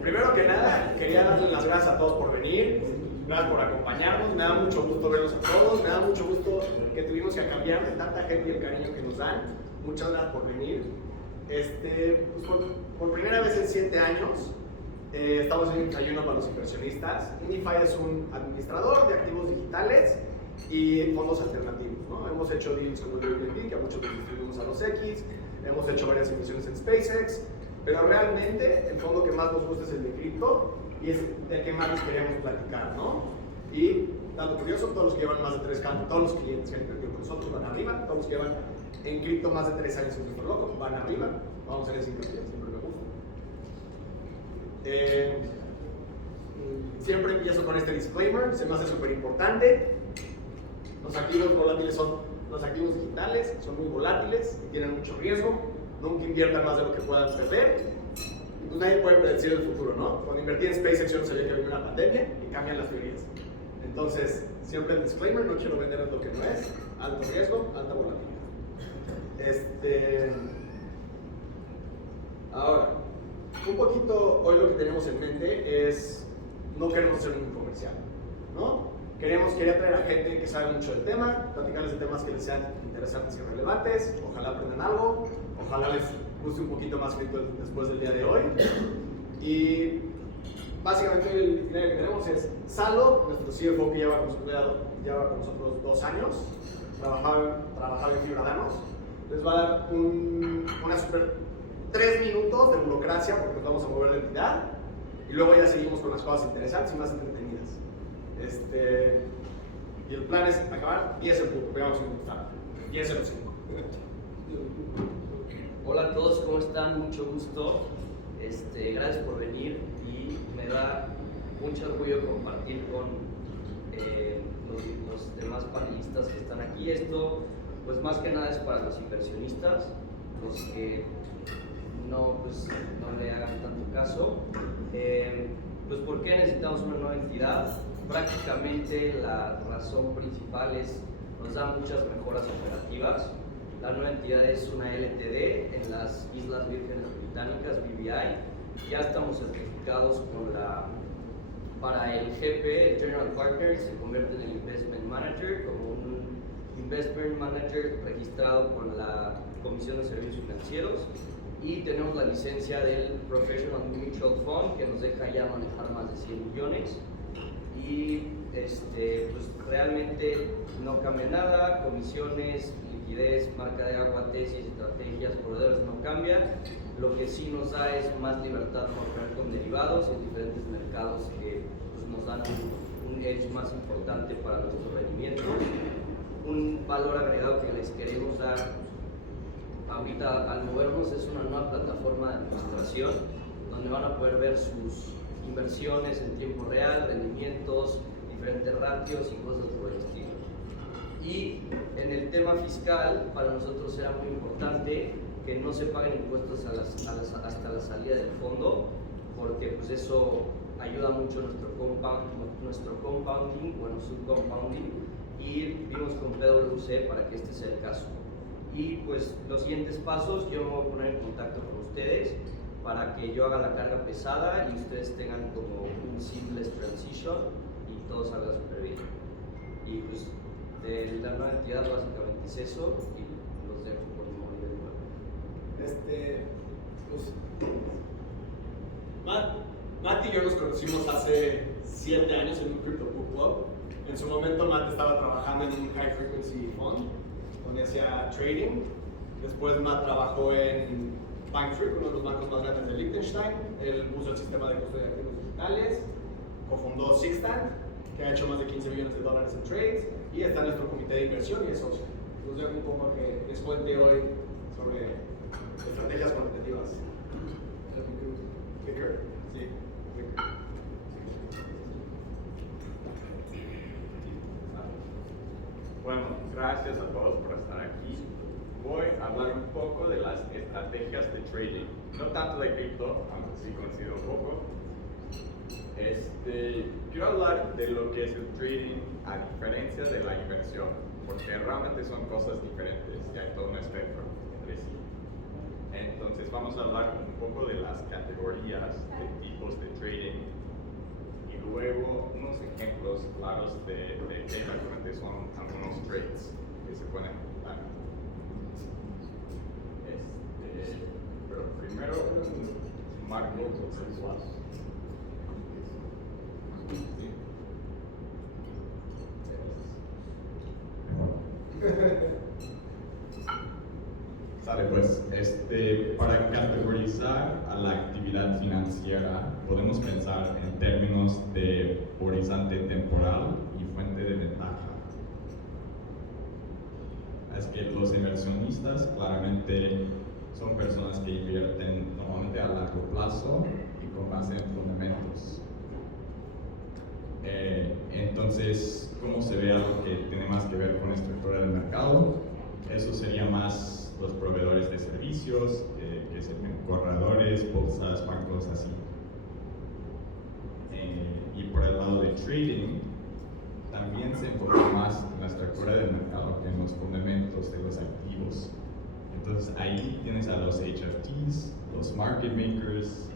Primero que nada, quería darles las gracias a todos por venir, gracias por acompañarnos, me da mucho gusto verlos a todos, me da mucho gusto que tuvimos que cambiar de tanta gente y el cariño que nos dan. Muchas gracias por venir. Pues por primera vez en 7 años estamos en un desayuno para los inversionistas. Indify es un administrador de activos digitales y fondos alternativos, ¿no? Hemos hecho deals como el Airbnb, que a muchos les distribuimos a los X, hemos hecho varias inversiones en SpaceX, pero realmente el fondo que más nos gusta es el de cripto y es del que más les queríamos platicar, ¿no? Y, dato curioso, todos los que llevan más de 3 años, todos los clientes que han invertido con nosotros van arriba, todos los que llevan en cripto más de 3 años en Super Loco van arriba, vamos a ver si siempre me gusta. Siempre empiezo con este disclaimer, se me hace súper importante. Los activos volátiles son los activos digitales, son muy volátiles y tienen mucho riesgo. Nunca inviertan más de lo que puedan perder. Pues nadie puede predecir el futuro, ¿no? Cuando invertí en SpaceX yo no sabía que venía una pandemia y cambian las teorías. Entonces, siempre el disclaimer, no quiero vender lo que no es. Alto riesgo, alta volatilidad. Ahora, un poquito hoy lo que tenemos en mente es, no queremos hacer un comercial, ¿no? Quería traer a gente que sabe mucho del tema, platicarles de temas que les sean interesantes y relevantes, ojalá aprendan algo, ojalá les guste un poquito más cripto después del día de hoy. Y básicamente el itinerario que tenemos es Salo, nuestro CFO que lleva con nosotros 2 años, trabajaba en Ciudadanos, les va a dar una super 3 minutos de burocracia porque nos vamos a mover de entidad y luego ya seguimos con las cosas interesantes y más entretenidas. Y el plan es acabar 10 en punto, veamos cómo está. 10 en 5. Hola a todos, ¿cómo están? Mucho gusto. Gracias por venir y me da mucho orgullo compartir con los demás panelistas que están aquí. Esto, pues más que nada es para los inversionistas, los que no le hagan tanto caso. Pues ¿por qué necesitamos una nueva entidad? Prácticamente la razón principal es nos da muchas mejoras operativas. La nueva entidad es una LTD en las Islas Vírgenes Británicas, BVI. Ya estamos certificados para el GP, el General Partner, se convierte en el Investment Manager, como un Investment Manager registrado con la Comisión de Servicios Financieros. Y tenemos la licencia del Professional Mutual Fund, que nos deja ya manejar más de 100 millones. Y pues realmente no cambia nada, comisiones, liquidez, marca de agua, tesis, estrategias, proveedores no cambia. Lo que sí nos da es más libertad para operar con derivados en diferentes mercados que pues, nos dan un edge más importante para nuestro rendimiento. Un valor agregado que les queremos dar ahorita al movernos es una nueva plataforma de administración donde van a poder ver sus inversiones en tiempo real, rendimientos, diferentes ratios y cosas por el estilo. Y en el tema fiscal, para nosotros era muy importante que no se paguen impuestos hasta la salida del fondo, porque pues eso ayuda mucho nuestro compounding, bueno, subcompounding, y vimos con PwC para que este sea el caso. Y pues los siguientes pasos, yo me voy a poner en contacto con ustedes para que yo haga la carga pesada y ustedes tengan como un seamless transition y todo salga súper bien. Y pues de la nueva entidad básicamente es eso, y los dejo por un nivel nuevo. Pues, Matt y yo nos conocimos hace 7 años en un Crypto Book Club. En su momento Matt estaba trabajando en un High Frequency Fund, donde hacía trading. Después Matt trabajó en Banktrick, uno de los bancos más grandes de Liechtenstein. Él puso el sistema de custodia de activos digitales, cofundó Sixtant, que ha hecho más de $15 millones en trades, y está en nuestro comité de inversión y es socio. Los dejo un poco a que les cuente hoy sobre estrategias cuantitativas. Clicker. Sí. Bueno, gracias a todos por estar aquí. Voy a hablar un poco de las estrategias de trading. No tanto de cripto, aunque sí conocido un poco. Quiero hablar de lo que es el trading a diferencia de la inversión, porque realmente son cosas diferentes y hay todo un espectro entre sí. Entonces vamos a hablar un poco de las categorías de tipos de trading y luego unos ejemplos claros de qué exactamente son algunos trades que se pueden ejecutar. Pero primero un marco conceptual. Sale pues, para categorizar a la actividad financiera podemos pensar en términos de horizonte temporal y fuente de ventaja. Es que los inversionistas claramente son personas que invierten normalmente a largo plazo y con base en fundamentos. Entonces, ¿cómo se ve algo que tiene más que ver con la estructura del mercado? Eso sería más los proveedores de servicios, que serían corredores, bolsas, bancos, así. Y por el lado de trading, también se enfoca más en la estructura del mercado que en los fundamentos de los activos. Entonces ahí tienes a los HFTs, los market makers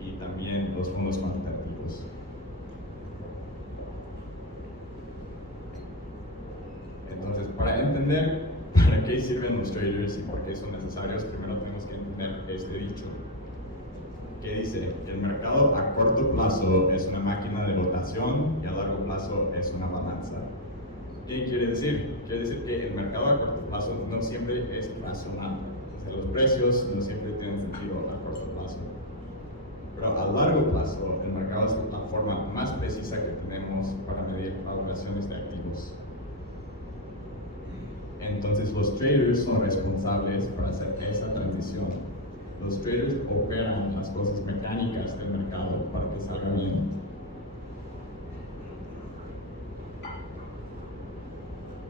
y también los fondos cuantitativos. Entonces, para entender para qué sirven los traders y por qué son necesarios, primero tenemos que entender este dicho, que dice que el mercado a corto plazo es una máquina de rotación y a largo plazo es una balanza. ¿Qué quiere decir? Quiere decir que el mercado a corto plazo no siempre es racional. O sea, los precios no siempre tienen sentido a corto plazo. Pero a largo plazo, el mercado es la forma más precisa que tenemos para medir valoraciones de activos. Entonces los traders son responsables para hacer esa transición. Los traders operan las cosas mecánicas del mercado para que salga bien.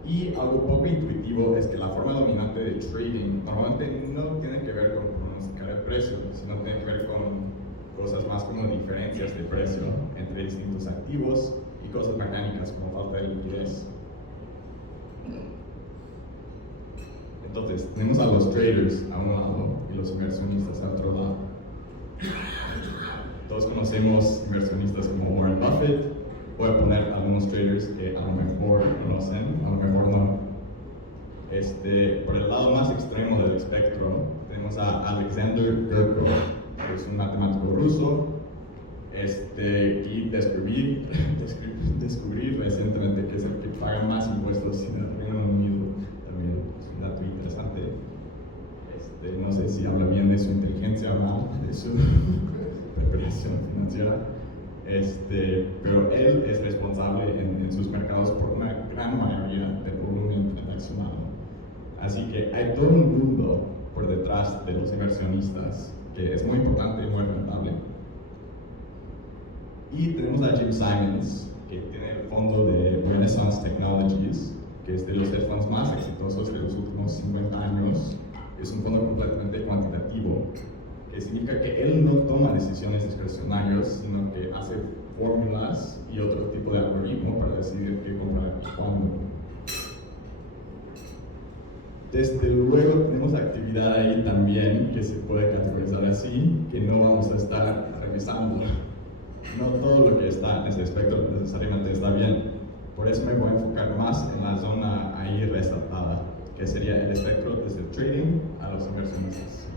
Y algo poco intuitivo es que la forma dominante de trading normalmente no tiene que ver con pronosticar el precio, sino tiene que ver con cosas más como diferencias de precio entre distintos activos y cosas mecánicas como falta de liquidez. Entonces, tenemos a los traders a un lado y los inversionistas al otro lado. Todos conocemos inversionistas como Warren Buffett. Voy a poner algunos traders que a lo mejor conocen, a lo mejor no. Por el lado más extremo del espectro, tenemos a Alexander Gromov, que es un matemático ruso, y descubrí recientemente que es el que paga más impuestos en el Reino Unido. También es un dato interesante. No sé si habla bien de su inteligencia o mal, de su preparación financiera. Pero él es responsable en sus mercados por una gran mayoría del volumen transaccional. Así que hay todo un mundo por detrás de los inversionistas que es muy importante y muy rentable. Y tenemos a Jim Simons, que tiene el fondo de Renaissance Technologies, que es de los hedge funds más exitosos de los últimos 50 años. Es un fondo completamente cuantitativo, que significa que él no toma decisiones discrecionarias, sino que hace fórmulas y otro tipo de algoritmo para decidir qué comprar y cuándo. Desde luego tenemos actividad ahí también que se puede categorizar así, que no vamos a estar revisando. No todo lo que está en ese espectro necesariamente está bien. Por eso me voy a enfocar más en la zona ahí resaltada, que sería el espectro desde el trading a los inversionistas.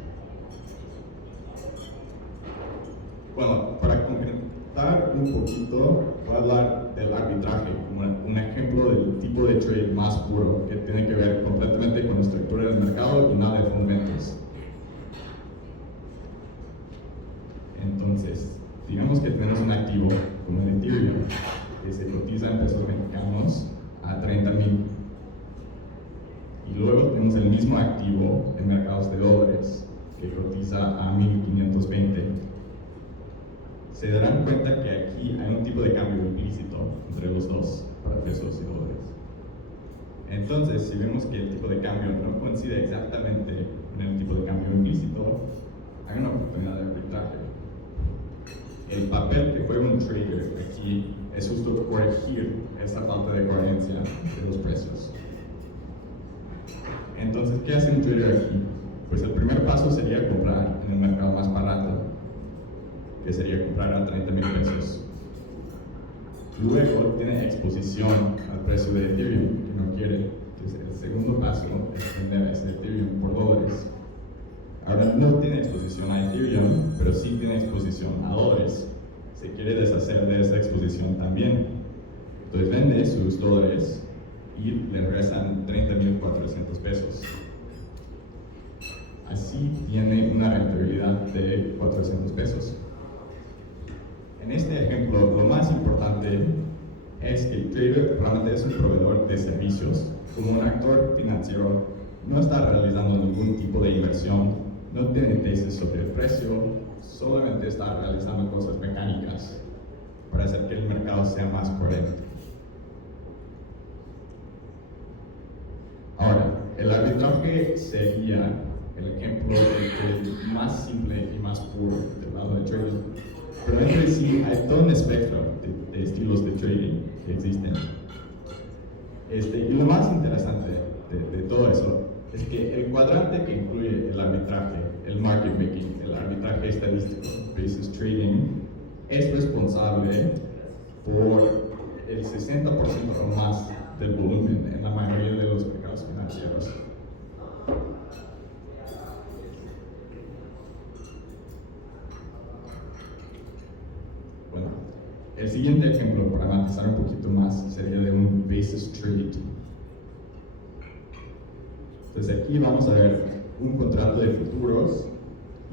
Bueno, para concretar un poquito, voy a hablar del arbitraje como un ejemplo del tipo de trade más puro, que tiene que ver completamente con la estructura del mercado y nada de fundamentos. Entonces, digamos que tenemos un activo como el Ethereum, que se cotiza en pesos mexicanos a 30,000. Y luego tenemos el mismo activo en mercados de dólares, que cotiza a 1,520. Se darán cuenta que aquí hay un tipo de cambio implícito entre los dos, para pesos y dólares. Entonces, si vemos que el tipo de cambio no coincide exactamente con el tipo de cambio implícito, hay una oportunidad de arbitraje. El papel que juega un trader aquí es justo corregir esa falta de coherencia de los precios. Entonces, ¿qué hace un trader aquí? Pues el primer paso sería comprar en el mercado más barato, que sería comprar a 30,000 pesos. Luego tiene exposición al precio de Ethereum, que no quiere. Entonces, el segundo paso es vender ese Ethereum por dólares. Ahora no tiene exposición a Ethereum, pero sí tiene exposición a dólares. Se quiere deshacer de esa exposición también. Entonces vende sus dólares y le regresan 30,400 pesos. Así tiene una rentabilidad de 400 pesos. En este ejemplo, lo más importante es que el trader realmente es un proveedor de servicios. Como un actor financiero, no está realizando ningún tipo de inversión, no tiene tesis sobre el precio, solamente está realizando cosas mecánicas para hacer que el mercado sea más correcto. Ahora, el arbitraje sería el ejemplo del más simple y más puro del lado de trading. Pero entre sí hay todo un espectro de estilos de trading que existen. Y lo más interesante de todo eso es que el cuadrante que incluye el arbitraje, el market making, el arbitraje estadístico, basis trading, es responsable por el 60% o más del volumen en la mayoría de los mercados financieros. Bueno, el siguiente ejemplo para analizar un poquito más sería de un basis trade. Entonces aquí vamos a ver un contrato de futuros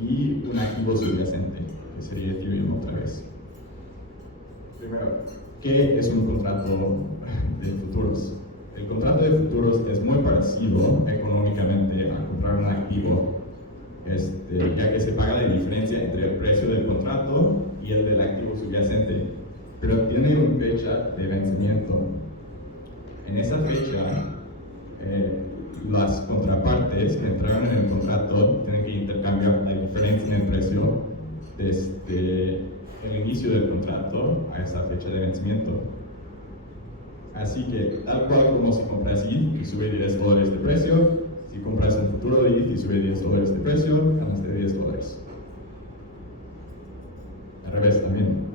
y un activo subyacente, que sería Ethereum otra vez. Primero, ¿qué es un contrato de futuros? El contrato de futuros es muy parecido económicamente a comprar un activo, ya que se paga la diferencia entre el precio del contrato y el del activo subyacente, pero tiene una fecha de vencimiento. En esa fecha, las contrapartes que entraron en el contrato tienen que intercambiar la diferencia en el precio desde el inicio del contrato a esa fecha de vencimiento. Así que, tal cual como si compras ETH y sube $10 de precio, si compras un futuro de ETH y sube $10 de precio, ganas de $10. Al revés también.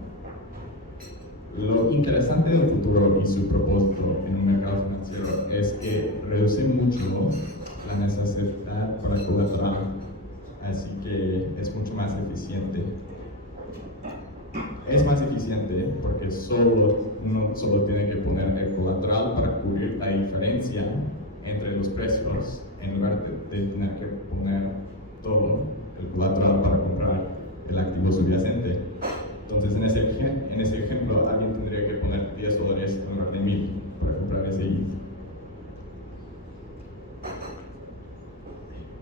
Lo interesante del futuro y su propósito en un mercado financiero es que reduce mucho la necesidad para colateral, así que es mucho más eficiente. Es más eficiente porque uno solo tiene que poner el colateral para cubrir la diferencia entre los precios, en lugar de tener que poner todo el colateral para comprar el activo subyacente. Entonces, en ese ejemplo, alguien tendría que poner $10 en lugar de 1,000 para comprar ese ETH.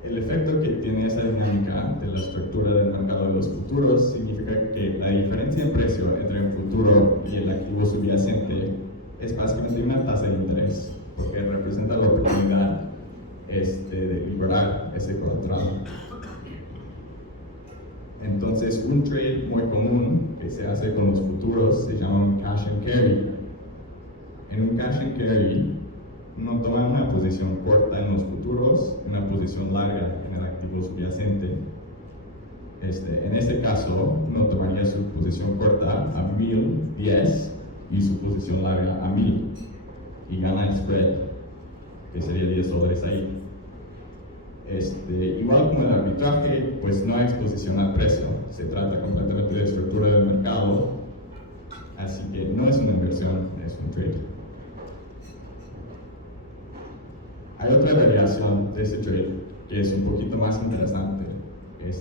El efecto que tiene esa dinámica de la estructura del mercado de los futuros significa que la diferencia en precio entre el futuro y el activo subyacente es básicamente una tasa de interés. porque representa la oportunidad de liberar ese colateral. Entonces, un trade muy común que se hace con los futuros se llama un cash and carry. En un cash and carry, uno toma una posición corta en los futuros, una posición larga en el activo subyacente. En este caso, uno tomaría su posición corta a 1010 y su posición larga a 1000 y gana el spread, que sería $10 ahí. Igual como el arbitraje, pues no hay exposición al precio, se trata completamente de estructura del mercado, así que no es una inversión, es un trade. Hay otra variación de ese trade que es un poquito más interesante,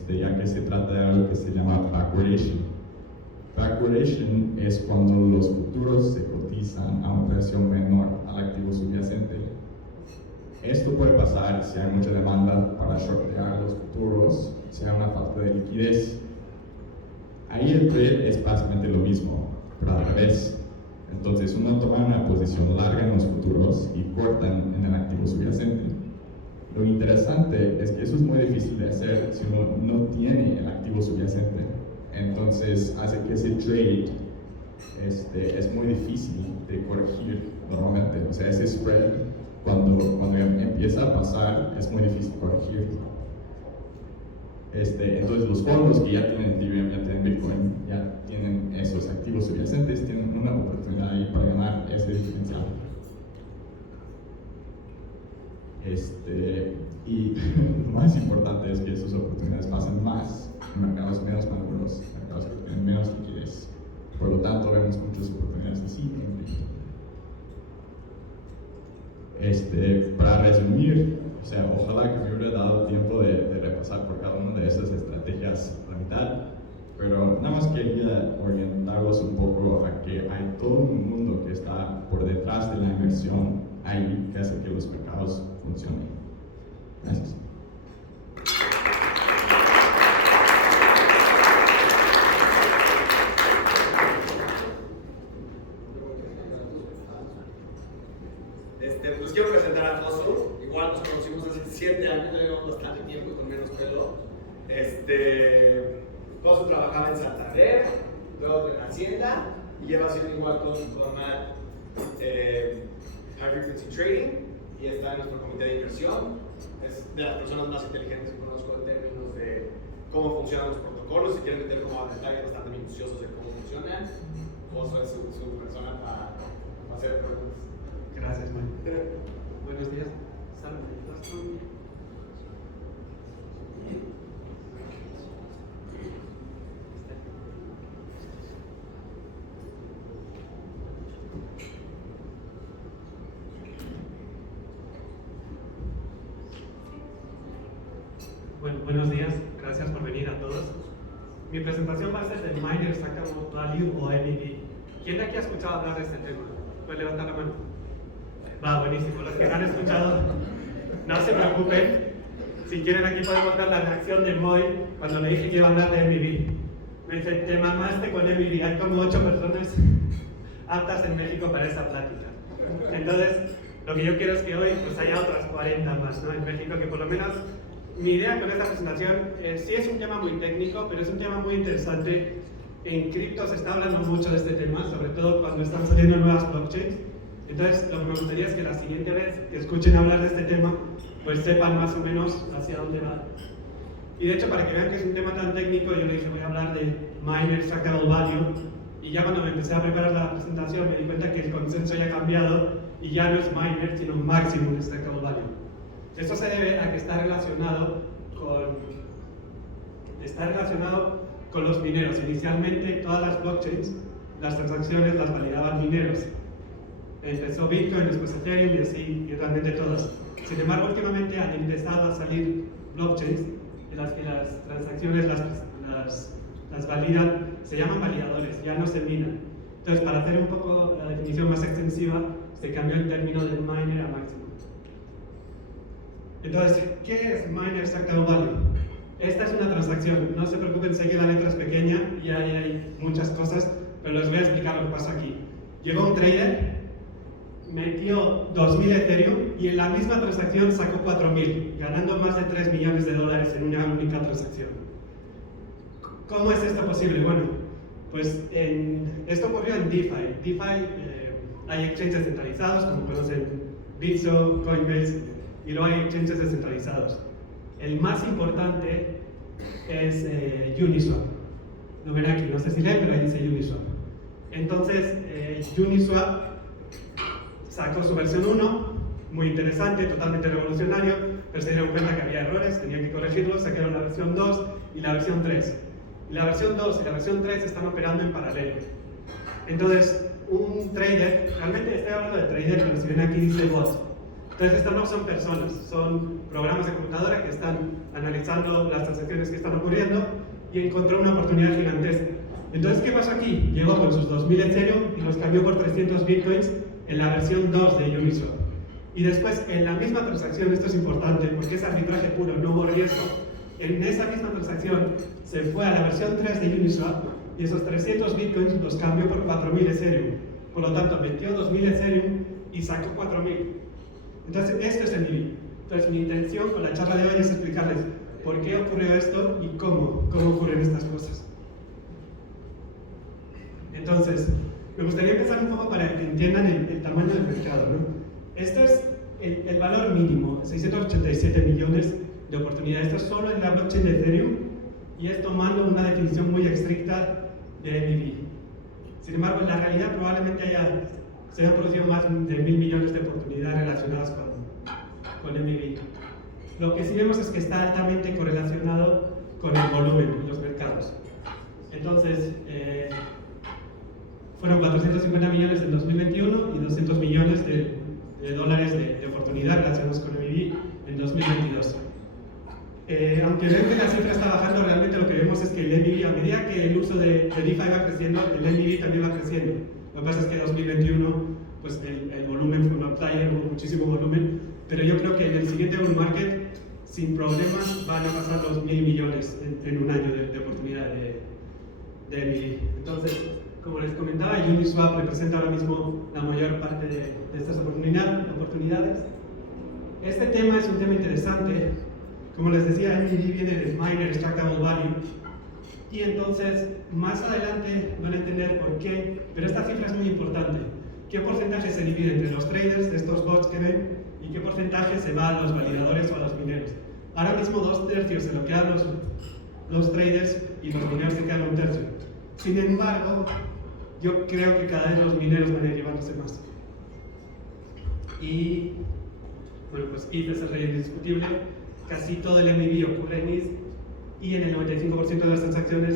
ya que se trata de algo que se llama backwardation. Backwardation es cuando los futuros se cotizan a un precio menor al activo subyacente. Esto puede pasar si hay mucha demanda para shortear los futuros, si hay una falta de liquidez. Ahí el trade es básicamente lo mismo, pero al revés. Entonces uno toma una posición larga en los futuros y cortan en el activo subyacente. Lo interesante es que eso es muy difícil de hacer si uno no tiene el activo subyacente. Entonces hace que ese trade es muy difícil de corregir normalmente. O sea, ese spread, cuando empieza a pasar, es muy difícil corregirlo. Entonces los fondos que ya tienen Ethereum, ya tienen Bitcoin, ya tienen esos activos subyacentes, tienen una oportunidad ahí para ganar ese diferencial. Y lo más importante es que esas oportunidades pasan más en mercados menos maduros, mercados que tienen menos liquidez. Por lo tanto, vemos muchas oportunidades así en cripto. Para resumir, o sea, ojalá que me hubiera dado tiempo de repasar por cada una de esas estrategias a la mitad, pero nada más quería orientarlos un poco a que hay todo un mundo que está por detrás de la inversión ahí que hace que los mercados funcionen. Gracias. Pues quiero presentar a Josu. Igual nos conocimos hace 7 años, ya llevamos bastante tiempo y con menos pelo. Josu trabajaba en Santander, luego en Hacienda y lleva haciendo igual con Matt High Frequency Trading y está en nuestro comité de inversión. Es de las personas más inteligentes que conozco en términos de cómo funcionan los protocolos. Si quieren meter como a detalles bastante minuciosos de cómo funcionan, Josu es su persona para hacer preguntas. Gracias, Mike. Buenos días. Saludos. Bueno, buenos días. Gracias por venir a todos. Mi presentación va a ser del Miner Stackable Value o MEV. ¿Quién de aquí ha escuchado hablar de este tema? ¿Puede levantar la mano? Va, buenísimo. Los que no han escuchado, no se preocupen. Si quieren, aquí podemos ver la reacción de Moy cuando le dije que iba a hablar de MEV. Me dice, te mamaste con MEV. Hay como 8 personas aptas en México para esa plática. Entonces, lo que yo quiero es que hoy pues, haya otras 40 más, ¿no? En México, que por lo menos mi idea con esta presentación sí es un tema muy técnico, pero es un tema muy interesante. En cripto se está hablando mucho de este tema, sobre todo cuando están saliendo nuevas blockchains. Entonces, lo que me gustaría es que la siguiente vez que escuchen hablar de este tema, pues sepan más o menos hacia dónde va. Y de hecho, para que vean que es un tema tan técnico, yo le dije, voy a hablar de Miner Stackable Value. Y ya cuando me empecé a preparar la presentación, me di cuenta que el consenso ya ha cambiado y ya no es Miner, sino Maximum Stackable Value. Esto se debe a que está relacionado con los mineros. Inicialmente, todas las blockchains, las transacciones las validaban mineros. Empezó Bitcoin, después Ethereum y así, y realmente todas. Sin embargo, últimamente han empezado a salir blockchains y las transacciones las validan, se llaman validadores, ya no se minan. Entonces, para hacer un poco la definición más extensiva, se cambió el término de miner a máximo. Entonces, ¿qué es Miner Stackable Value? Esta es una transacción, no se preocupen, sé que la letra es pequeña y hay muchas cosas, pero les voy a explicar lo que pasa aquí. Llegó un trader, metió 2.000 Ethereum y en la misma transacción sacó 4.000, ganando más de $3 millones en una única transacción. ¿Cómo es esto posible? Bueno, pues esto ocurrió en DeFi. DeFi hay exchanges centralizados, como conocen Bitso, Coinbase, y luego hay exchanges descentralizados. El más importante es Uniswap. Lo ven aquí, no sé si leen, pero ahí dice Uniswap. Entonces, Uniswap sacó su versión 1, muy interesante, totalmente revolucionario, pero se dieron cuenta que había errores, tenían que corregirlos, sacaron la versión 2 y la versión 3. Y la versión 2 y la versión 3 están operando en paralelo. Entonces, un trader, realmente estoy hablando de trader, pero si ven aquí dice bot. Entonces, estas no son personas, son programas de computadora que están analizando las transacciones que están ocurriendo y encontró una oportunidad gigantesca. Entonces, ¿qué pasó aquí? Llegó con sus 2.000 Ethereum y los cambió por 300 Bitcoins en la versión 2 de Uniswap. Y después, en la misma transacción, esto es importante porque es arbitraje puro, no hubo riesgo. En esa misma transacción se fue a la versión 3 de Uniswap y esos 300 Bitcoins los cambió por 4.000 Ethereum. Por lo tanto, metió 2.000 Ethereum y sacó 4.000. Entonces, esto es el MIBI. Entonces, mi intención con la charla de hoy es explicarles por qué ocurrió esto y cómo ocurren estas cosas. Entonces, me gustaría empezar un poco para que entiendan el tamaño del mercado, ¿no? Esto es el valor mínimo, 687 millones de oportunidades. Esto es solo en la blockchain de Ethereum y es tomando una definición muy estricta de MIBI. Sin embargo, en la realidad probablemente se hayan producido más de 1.000 millones de oportunidades relacionadas con MIBI. Lo que sí vemos es que está altamente correlacionado con el volumen en los mercados. Entonces, fueron 450 millones en 2021 y 200 millones de dólares de oportunidad relacionados con MIBI en 2022. Aunque ven que la cifra está bajando, realmente lo que vemos es que el MIBI, a medida que el uso de DeFi va creciendo, el MIBI también va creciendo. Lo que pasa es que en 2021 pues el volumen fue un outlier, hubo muchísimo volumen, pero yo creo que en el siguiente bull market, sin problemas, van a pasar los 1.000 millones en un año de oportunidad de MIBI. Entonces, como les comentaba, Uniswap representa ahora mismo la mayor parte de estas oportunidades. Este tema es un tema interesante. Como les decía, MIBI viene del Miner Extractable Value. Y entonces, más adelante van a entender por qué, pero esta cifra es muy importante. ¿Qué porcentaje se divide entre los traders de estos bots que ven y qué porcentaje se va a los validadores o a los mineros? Ahora mismo 2/3 se lo quedan los traders y los mineros se quedan 1/3. Sin embargo, yo creo que cada vez los mineros van a ir llevándose más. Y, bueno, pues ETH es el rey indiscutible. Casi todo el MIBI ocurre en ETH y en el 95% de las transacciones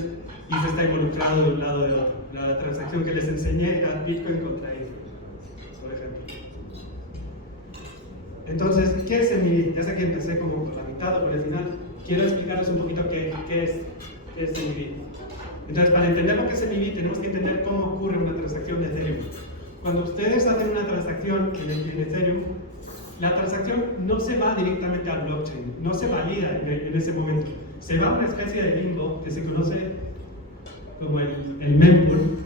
ETH está involucrado de un lado de otro. La transacción que les enseñé era Bitcoin contra ETH, por ejemplo. Entonces, ¿qué es el MIBI? Ya sé que empecé como por la mitad o por el final. Quiero explicarles un poquito qué es el MIBI. Entonces, para entender lo que es el MIBI, tenemos que entender cómo ocurre una transacción de Ethereum. Cuando ustedes hacen una transacción en Ethereum, la transacción no se va directamente al blockchain, no se valida en ese momento. Se va a una especie de limbo que se conoce como el mempool.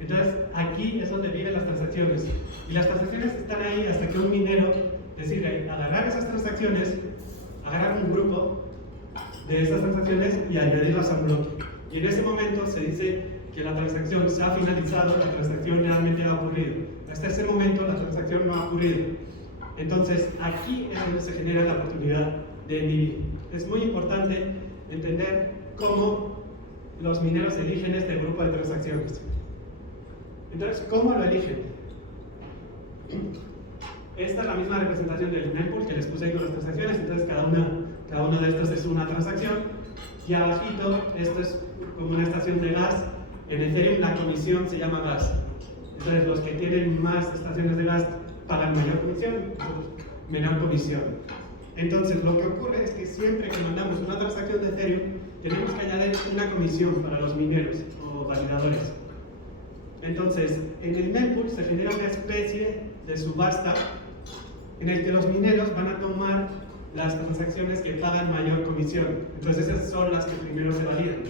Entonces, aquí es donde viven las transacciones. Y las transacciones están ahí hasta que un minero decide agarrar esas transacciones, agarrar un grupo de esas transacciones y añadirlas a un bloque. Y en ese momento se dice que la transacción se ha finalizado, la transacción realmente ha ocurrido. Hasta ese momento la transacción no ha ocurrido. Entonces, aquí es donde se genera la oportunidad de MIBI. Es muy importante entender cómo los mineros eligen este grupo de transacciones. Entonces, ¿cómo lo eligen? Esta es la misma representación del mempool que les puse ahí con las transacciones. Entonces, cada una de estas es una transacción. Y abajito, esto es como una estación de gas. En Ethereum la comisión se llama gas. Entonces, los que tienen más estaciones de gas pagan mayor comisión, menor comisión. Entonces, lo que ocurre es que siempre que mandamos una transacción de Ethereum, tenemos que añadir una comisión para los mineros o validadores. Entonces, en el mempool se genera una especie de subasta en el que los mineros van a tomar las transacciones que pagan mayor comisión. Entonces, esas son las que primero se validan.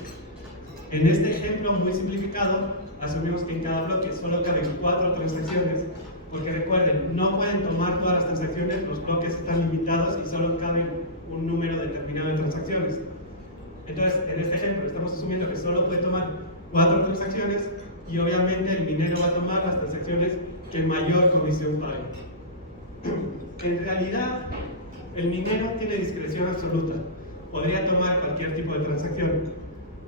En este ejemplo muy simplificado, asumimos que en cada bloque solo caben 4 transacciones porque recuerden, no pueden tomar todas las transacciones, los bloques están limitados y solo caben un número determinado de transacciones. Entonces, en este ejemplo, estamos asumiendo que solo puede tomar 4 transacciones y obviamente el minero va a tomar las transacciones que mayor comisión pague. En realidad, el minero tiene discreción absoluta. Podría tomar cualquier tipo de transacción,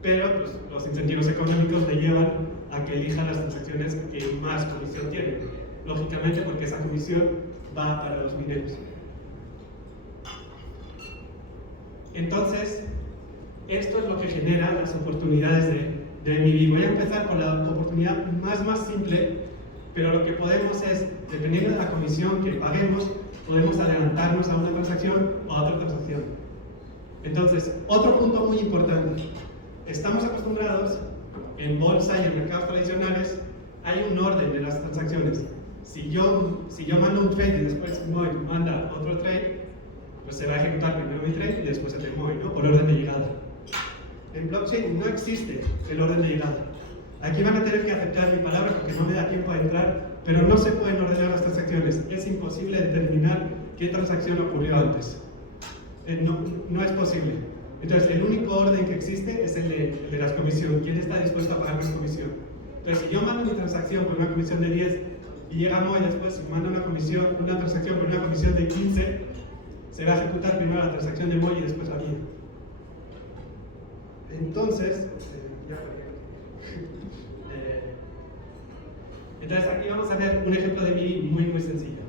pero pues, los incentivos económicos le llevan a que elija las transacciones que más comisión tienen. Lógicamente, porque esa comisión va para los mineros. Entonces, esto es lo que genera las oportunidades de MIB. Voy a empezar por la oportunidad más simple, pero lo que podemos es, dependiendo de la comisión que paguemos, podemos adelantarnos a una transacción o a otra transacción. Entonces, otro punto muy importante. Estamos acostumbrados, en bolsa y en mercados tradicionales, hay un orden de las transacciones. Si yo mando un trade y después MOI manda otro trade, pues se va a ejecutar primero mi trade y después el de MOI, ¿no? Por orden de llegada. En blockchain no existe el orden de llegada. Aquí van a tener que aceptar mi palabra porque no me da tiempo a entrar, pero no se pueden ordenar las transacciones. Es imposible determinar qué transacción ocurrió antes. No es posible. Entonces, el único orden que existe es el de las comisiones. ¿Quién está dispuesto a pagar más comisión? Entonces, si yo mando mi transacción por una comisión de 10 y llega MOI después y manda una transacción por una comisión de 15, se va a ejecutar primero la transacción de MOI y después la mía. Entonces, entonces aquí vamos a ver un ejemplo de MIB muy sencillo.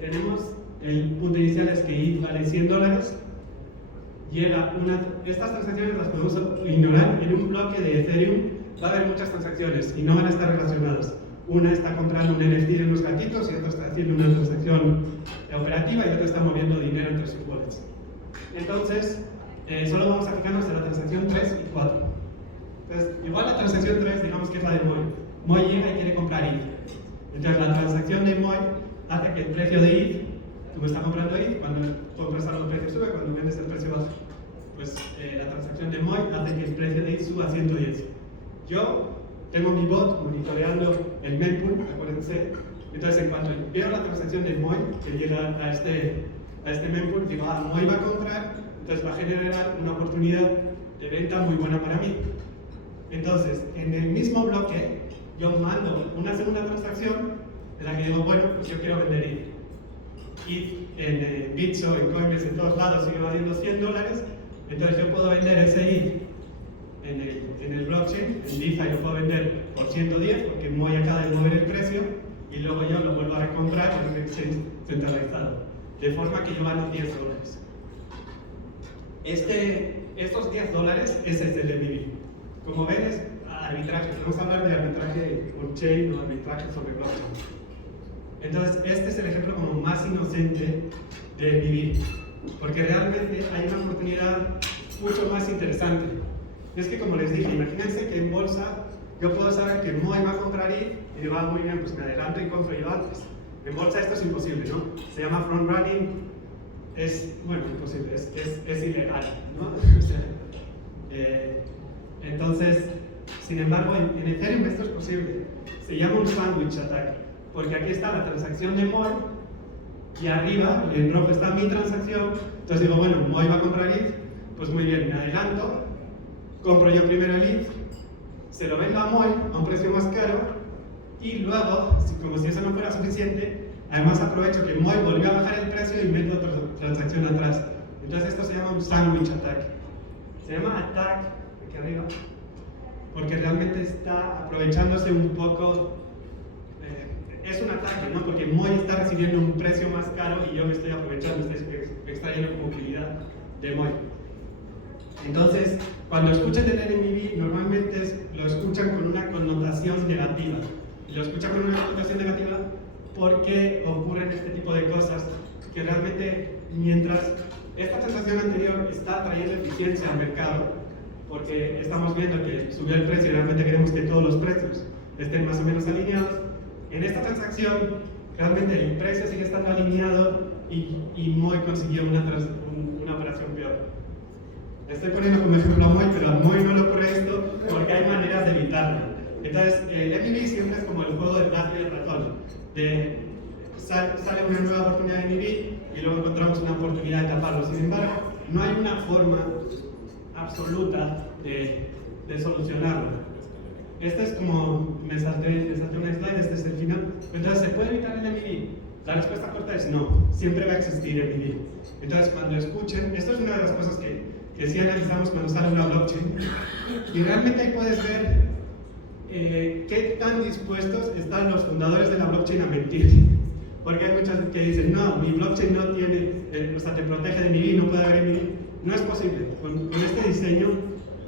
Tenemos el punto inicial es que ETH vale $100. Estas transacciones las podemos ignorar. En un bloque de Ethereum va a haber muchas transacciones y no van a estar relacionadas. Una está comprando un NFT de unos gatitos y otra está haciendo una transacción operativa y otra está moviendo dinero entre sus wallets. Entonces, solo vamos a fijarnos en la transacción 3 y 4. Entonces, igual la transacción 3, digamos que es la de MOI. MOI llega y quiere comprar ETH. Entonces, la transacción de MOI hace que el precio de ETH, tú me estás comprando ETH, cuando compras algo el precio sube, cuando vendes el precio baja. Pues la transacción de MOI hace que el precio de ETH suba a 110. Yo tengo mi bot monitoreando el mempool, acuérdense. Entonces, en cuanto veo la transacción de MOI que llega a este mempool, digo, MOI va a comprar, entonces va a generar una oportunidad de venta muy buena para mí. Entonces, en el mismo bloque, yo mando una segunda transacción en la que digo, bueno, pues yo quiero vender ETH. ETH en Bitso, en Coinbase, en todos lados sigue valiendo $100, entonces yo puedo vender ese ETH en el blockchain, en DeFi lo puedo vender por 110 porque MOI acaba de mover el precio y luego yo lo vuelvo a recomprar en un exchange centralizado, de forma que yo gano $10. Estos $10 es el MIB. Como ven, es arbitraje. Vamos a hablar de arbitraje on-chain o arbitraje sobre blockchain. Entonces, este es el ejemplo como más inocente de MIB, porque realmente hay una oportunidad mucho más interesante. Es que, como les dije, imagínense que en bolsa yo puedo saber que MOI va a comprar ETH y digo, muy bien, pues me adelanto y compro yo antes. En bolsa esto es imposible, ¿no? Se llama front running. Imposible, es ilegal, ¿no? Entonces, sin embargo, en Ethereum esto es posible. Se llama un sandwich attack, porque aquí está la transacción de MOI y arriba, en rojo, está mi transacción. Entonces digo, bueno, MOI va a comprar ETH, pues muy bien, me adelanto, compro yo primero el ETH, se lo vendo a MOI a un precio más caro y luego, como si eso no fuera suficiente, además aprovecho que MOI volvió a bajar el precio y meto otra transacción atrás. Entonces esto se llama un sandwich attack. Se llama attack, aquí arriba, porque realmente está aprovechándose un poco, es un ataque, ¿no? Porque MOI está recibiendo un precio más caro y yo me estoy aprovechando, estoy extrayendo como utilidad de MOI. Entonces, cuando escuchan el MIB, normalmente lo escuchan con una connotación negativa. Y lo escuchan con una connotación negativa porque ocurren este tipo de cosas que realmente, mientras esta transacción anterior está trayendo eficiencia al mercado, porque estamos viendo que subió el precio y realmente queremos que todos los precios estén más o menos alineados, en esta transacción realmente el precio sigue estando alineado y MOI consiguió una operación peor. Estoy poniendo como ejemplo a MOI, pero a MOI no le ocurre esto porque hay maneras de evitarlo. Entonces, el MIB siempre es como el juego del gato y el ratón. sale una nueva oportunidad de MIB y luego encontramos una oportunidad de taparlo. Sin embargo, no hay una forma absoluta de solucionarlo. Este es como, me salté una slide, este es el final. Entonces, ¿se puede evitar el MIB? La respuesta corta es no, siempre va a existir MIB. Entonces, cuando escuchen, esto es una de las cosas que sí analizamos cuando sale una blockchain, y realmente ahí puedes ver qué tan dispuestos están los fundadores de la blockchain a mentir. Porque hay muchas que dicen, no, mi blockchain no tiene, o sea, te protege de MIB, no puede haber MIB. No es posible, con este diseño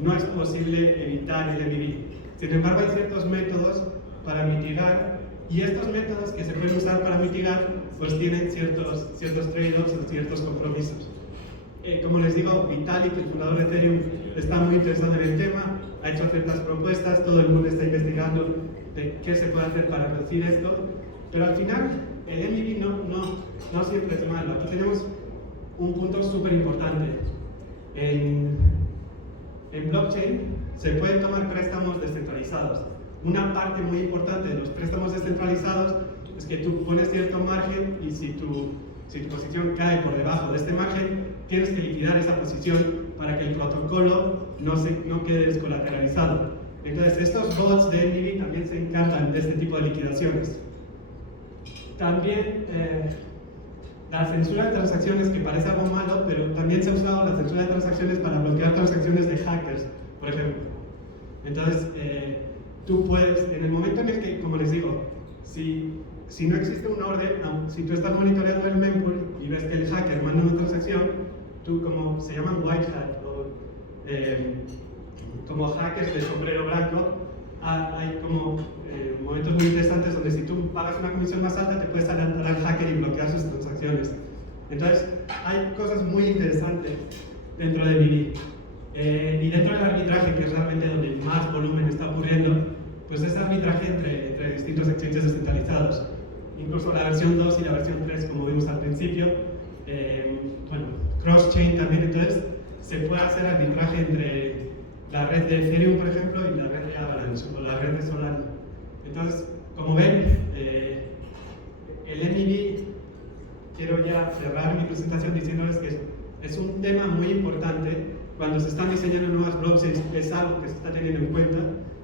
no es posible evitar el MIB. Sin embargo, hay ciertos métodos para mitigar, y estos métodos que se pueden usar para mitigar, pues tienen ciertos trade-offs o ciertos compromisos. Como les digo, Vitalik, el fundador de Ethereum, está muy interesado en el tema, ha hecho ciertas propuestas, todo el mundo está investigando de qué se puede hacer para reducir esto, pero al final el MIB no siempre es malo. Aquí tenemos un punto súper importante. En blockchain se pueden tomar préstamos descentralizados. Una parte muy importante de los préstamos descentralizados es que tú pones cierto margen y si tu posición cae por debajo de este margen, tienes que liquidar esa posición para que el protocolo no quede descolateralizado. Entonces, estos bots de MIB también se encargan de este tipo de liquidaciones. También la censura de transacciones, que parece algo malo, pero también se ha usado la censura de transacciones para bloquear transacciones de hackers, por ejemplo. Entonces, tú puedes, en el momento en el que, como les digo, si no existe un orden, si tú estás monitoreando el mempool y ves que el hacker manda una transacción, tú, como se llaman white hat, o como hackers de sombrero blanco, hay como momentos muy interesantes donde si tú pagas una comisión más alta te puedes adelantar al hacker y bloquear sus transacciones. Entonces, hay cosas muy interesantes dentro de MIB. Y dentro del arbitraje, que es realmente donde más volumen está ocurriendo, pues es arbitraje entre distintos exchanges descentralizados. Incluso la versión 2 y la versión 3, como vimos al principio, bueno, cross-chain también. Entonces, se puede hacer arbitraje entre la red de Ethereum, por ejemplo, y la red de Avalanche, o la red de Solana. Entonces, como ven, el MIB, quiero ya cerrar mi presentación diciéndoles que es un tema muy importante. Cuando se están diseñando nuevas blockchains, es algo que se está teniendo en cuenta,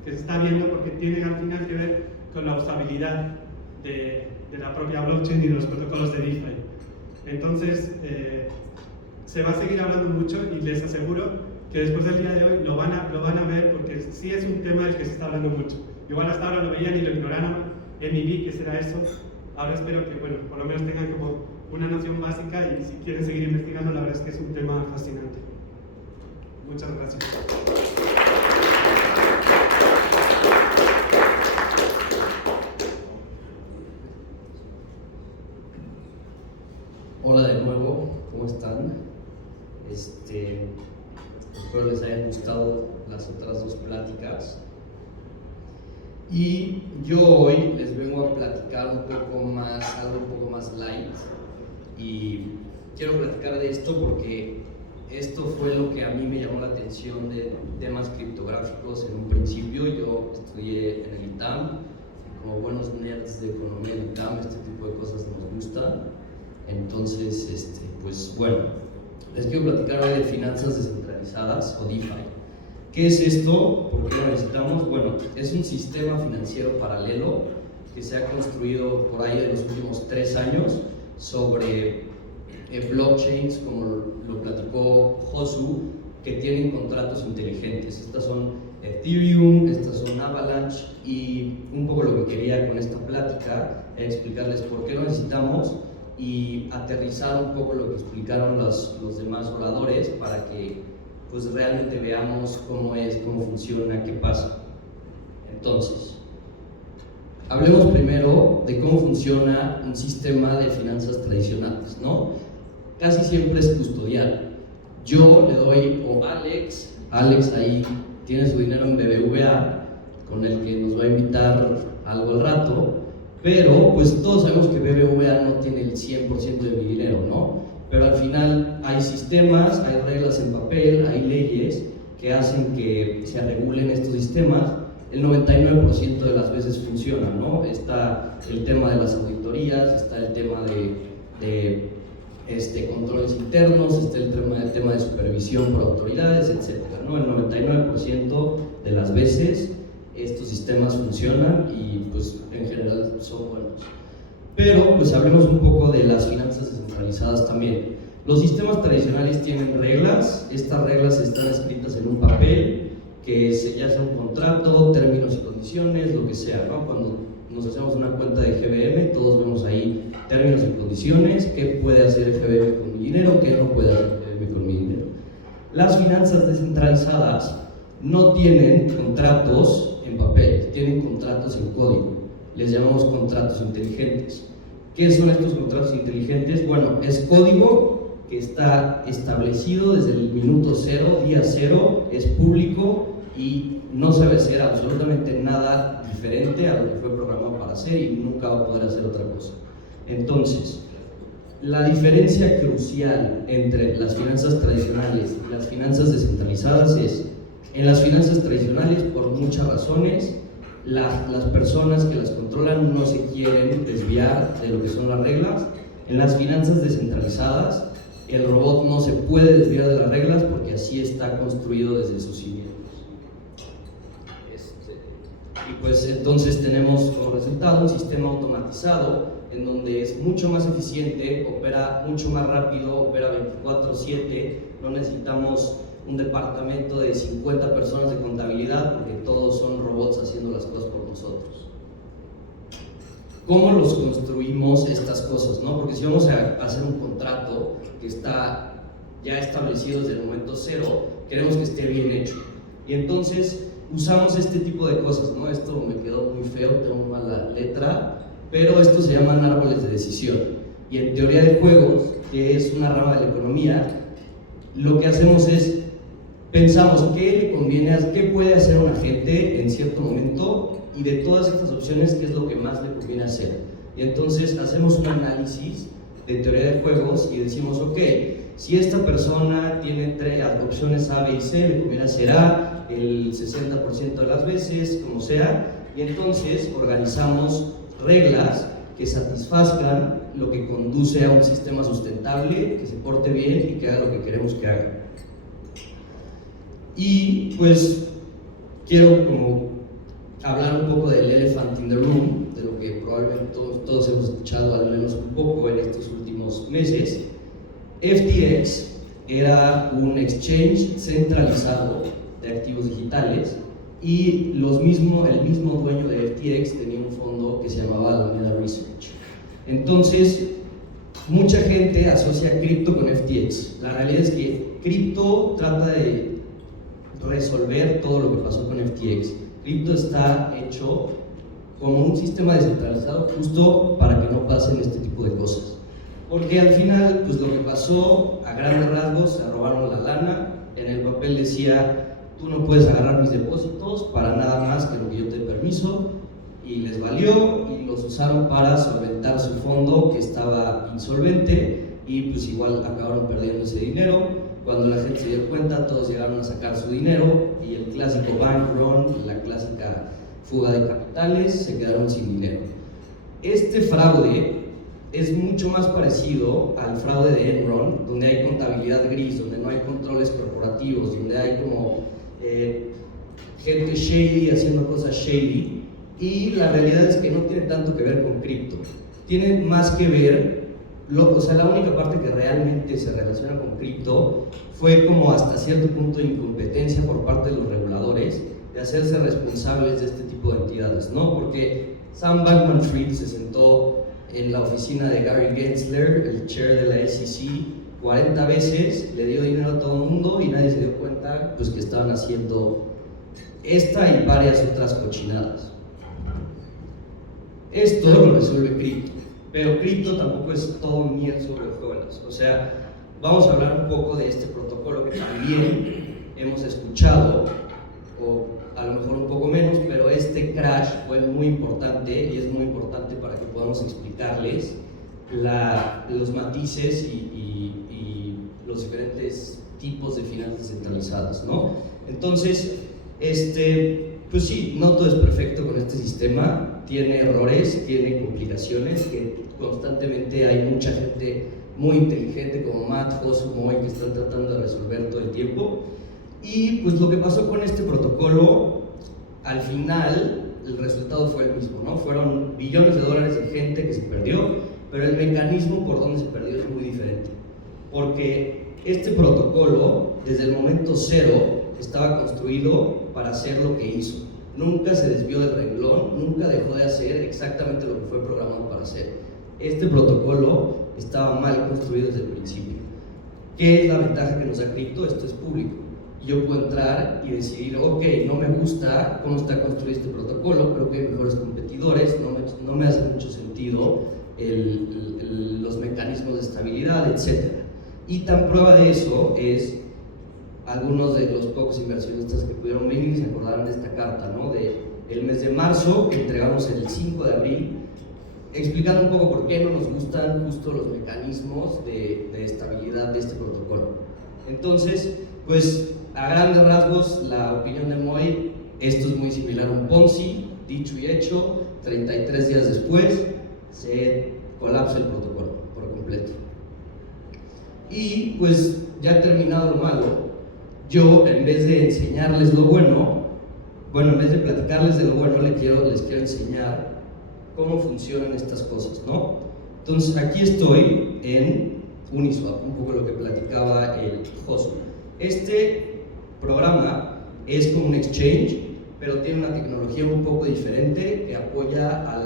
que se está viendo porque tiene al final que ver con la usabilidad de la propia blockchain y los protocolos de DeFi. Entonces, se va a seguir hablando mucho y les aseguro que después del día de hoy lo van a ver porque sí es un tema del que se está hablando mucho. Igual hasta ahora lo veían y lo ignoraron. MIB, ¿qué será eso? Ahora espero que, bueno, por lo menos tengan como una noción básica y si quieren seguir investigando, la verdad es que es un tema fascinante. Muchas gracias. Hola de nuevo, ¿cómo están? Espero les hayan gustado las otras dos pláticas. Y yo hoy les vengo a platicar algo un poco más light. Y quiero platicar de esto porque esto fue lo que a mí me llamó la atención de temas criptográficos en un principio. Yo estudié en el ITAM, como buenos nerds de economía en el ITAM, este tipo de cosas nos gustan. Entonces, pues bueno, les quiero platicar hoy de finanzas descentralizadas o DeFi. ¿Qué es esto? ¿Por qué lo necesitamos? Bueno, es un sistema financiero paralelo que se ha construido por ahí en los últimos 3 años sobre blockchains, como lo platicó Josu, que tienen contratos inteligentes. Estas son Ethereum, estas son Avalanche, y un poco lo que quería con esta plática es explicarles por qué lo necesitamos y aterrizar un poco lo que explicaron los demás oradores para que pues realmente veamos cómo funciona, qué pasa. Entonces, hablemos primero de cómo funciona un sistema de finanzas tradicionales, ¿no? Casi siempre es custodial. Yo le doy, o Alex ahí tiene su dinero en BBVA, con el que nos va a invitar algo al rato, pero pues todos sabemos que BBVA no tiene el 100% de mi dinero, ¿no? Pero al final hay sistemas, hay reglas en papel, hay leyes que hacen que se regulen estos sistemas. el 99% de las veces funciona, ¿no? Está el tema de las auditorías, está el tema de controles internos, está el tema de supervisión por autoridades, etc., ¿no? El 99% de las veces estos sistemas funcionan y pues en general son buenos. Pero pues hablemos un poco de las finanzas descentralizadas también. Los sistemas tradicionales tienen reglas, estas reglas están escritas en un papel que ya sea un contrato, términos y condiciones, lo que sea, ¿no? Cuando nos hacemos una cuenta de GBM, todos vemos ahí términos y condiciones, qué puede hacer GBM con mi dinero, qué no puede hacer GBM con mi dinero. Las finanzas descentralizadas no tienen contratos en papel, tienen contratos en código, les llamamos contratos inteligentes. ¿Qué son estos contratos inteligentes? Bueno, es código que está establecido desde el minuto cero, día cero, es público y no se va a hacer absolutamente nada diferente a lo que fue programado para hacer y nunca va a poder hacer otra cosa. Entonces, la diferencia crucial entre las finanzas tradicionales y las finanzas descentralizadas es, en las finanzas tradicionales, por muchas razones, las personas que las controlan no se quieren desviar de lo que son las reglas. En las finanzas descentralizadas, el robot no se puede desviar de las reglas porque así está construido desde sus cimientos. Y pues entonces tenemos como resultado un sistema automatizado en donde es mucho más eficiente, opera mucho más rápido, opera 24/7, no necesitamos un departamento de 50 personas de contabilidad porque todos son robots haciendo las cosas por nosotros. ¿Cómo los construimos estas cosas, no? Porque si vamos a hacer un contrato que está ya establecido desde el momento cero, queremos que esté bien hecho. Y entonces usamos este tipo de cosas, ¿no? Esto me quedó muy feo, tengo mala letra, pero esto se llaman árboles de decisión. Y en teoría de juegos, que es una rama de la economía, lo que hacemos es pensamos qué le conviene, qué puede hacer un agente en cierto momento y de todas estas opciones qué es lo que más le conviene hacer. Y entonces hacemos un análisis de teoría de juegos y decimos, ok, si esta persona tiene 3 opciones A, B y C, le conviene hacer A el 60% de las veces, como sea, y entonces organizamos reglas que satisfazcan lo que conduce a un sistema sustentable, que se porte bien y que haga lo que queremos que haga. Y pues quiero como hablar un poco del elephant in the room, de lo que probablemente todos hemos escuchado al menos un poco en estos últimos meses. FTX era un exchange centralizado de activos digitales y el mismo dueño de FTX tenía un fondo que se llamaba Alameda Research. Entonces, mucha gente asocia cripto con FTX. La realidad es que cripto trata de resolver todo lo que pasó con FTX. Cripto está hecho como un sistema descentralizado justo para que no pasen este tipo de cosas. Porque al final, pues lo que pasó, a grandes rasgos, se robaron la lana. En el papel decía, tú no puedes agarrar mis depósitos para nada más que lo que yo te dé permiso. Y les valió y los usaron para solventar su fondo que estaba insolvente y pues igual acabaron perdiendo ese dinero. Cuando la gente se dio cuenta, todos llegaron a sacar su dinero y el clásico bank run, la clásica fuga de capitales, se quedaron sin dinero. Este fraude es mucho más parecido al fraude de Enron, donde hay contabilidad gris, donde no hay controles corporativos, donde hay como gente shady haciendo cosas shady, y la realidad es que no tiene tanto que ver con cripto, tiene más que ver, o sea, la única parte que realmente se relaciona con cripto fue como hasta cierto punto de incompetencia por parte de los reguladores de hacerse responsables de este tipo de entidades, ¿no? Porque Sam Bankman-Fried se sentó en la oficina de Gary Gensler, el chair de la SEC, 40 veces, le dio dinero a todo el mundo y nadie se dio cuenta pues, que estaban haciendo esta y varias otras cochinadas. Esto lo resuelve cripto, pero cripto tampoco es todo miel sobre hojuelas. O sea, vamos a hablar un poco de este protocolo que también hemos escuchado, o a lo mejor un poco menos, pero este crash fue muy importante y es muy importante para que podamos explicarles los matices y los diferentes tipos de finanzas descentralizadas, ¿no? Entonces, Pues sí, no todo es perfecto con este sistema, tiene errores, tiene complicaciones, que constantemente hay mucha gente muy inteligente como Matt, Josu, Moy, que están tratando de resolver todo el tiempo. Y pues lo que pasó con este protocolo, al final el resultado fue el mismo, ¿no? Fueron billones de dólares de gente que se perdió, pero el mecanismo por donde se perdió es muy diferente. Porque este protocolo, desde el momento cero, estaba construido para hacer lo que hizo. Nunca se desvió del renglón, nunca dejó de hacer exactamente lo que fue programado para hacer. Este protocolo estaba mal construido desde el principio. ¿Qué es la ventaja que nos da cripto? Esto es público. Yo puedo entrar y decidir, ok, no me gusta cómo está construido este protocolo, creo que hay mejores competidores, no me hace mucho sentido los mecanismos de estabilidad, etc. Y tan prueba de eso es algunos de los pocos inversionistas que pudieron venir se acordaron de esta carta, ¿no? El mes de marzo, que entregamos el 5 de abril, explicando un poco por qué no nos gustan justo los mecanismos de estabilidad de este protocolo. Entonces, pues a grandes rasgos, la opinión de Moy, esto es muy similar a un Ponzi, dicho y hecho, 33 días después se colapsa el protocolo por completo. Y pues ya terminado lo malo, yo en vez de enseñarles lo bueno, en vez de platicarles de lo bueno, les quiero enseñar cómo funcionan estas cosas, ¿no? Entonces aquí estoy en Uniswap, un poco lo que platicaba el Josu. Este programa es como un exchange, pero tiene una tecnología un poco diferente que apoya a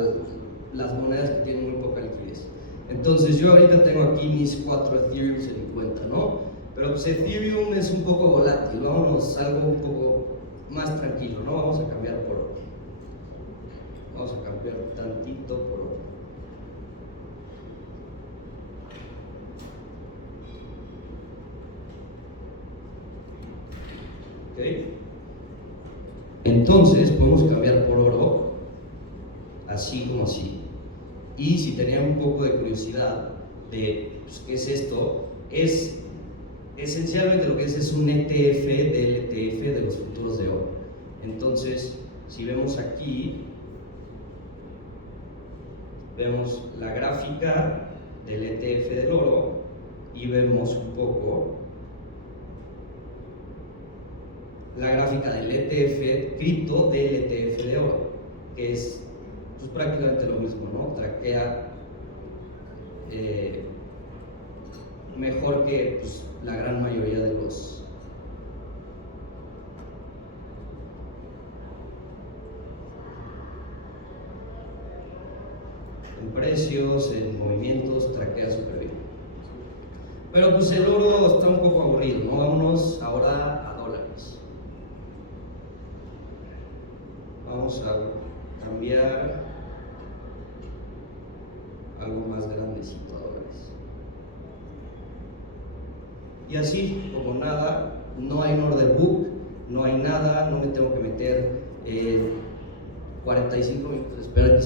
las monedas que tienen muy poca liquidez. Entonces yo ahorita tengo aquí mis 4 Ethereum en mi cuenta, ¿no? Pero pues Ethereum es un poco volátil, vámonos a algo un poco más tranquilo, ¿no? Vamos a cambiar por oro. Vamos a cambiar tantito por oro. ¿Ok? Entonces podemos cambiar por oro, así como así. Y si tenían un poco de curiosidad de pues, qué es esto, es esencialmente lo que es un ETF del ETF de los futuros de oro. Entonces, si vemos aquí, vemos la gráfica del ETF del oro y vemos un poco la gráfica del ETF cripto del ETF de oro, que es pues, prácticamente lo mismo, ¿no? Traquea mejor que pues, la gran mayoría de los en precios, en movimientos, traquea súper bien. Pero pues el oro está un poco aburrido, ¿no? Vámonos ahora a dólares. Vamos a cambiar algo más grandecito a dólares. Y así, como nada, no hay un order book, no hay nada, no me tengo que meter 45 minutos de espera que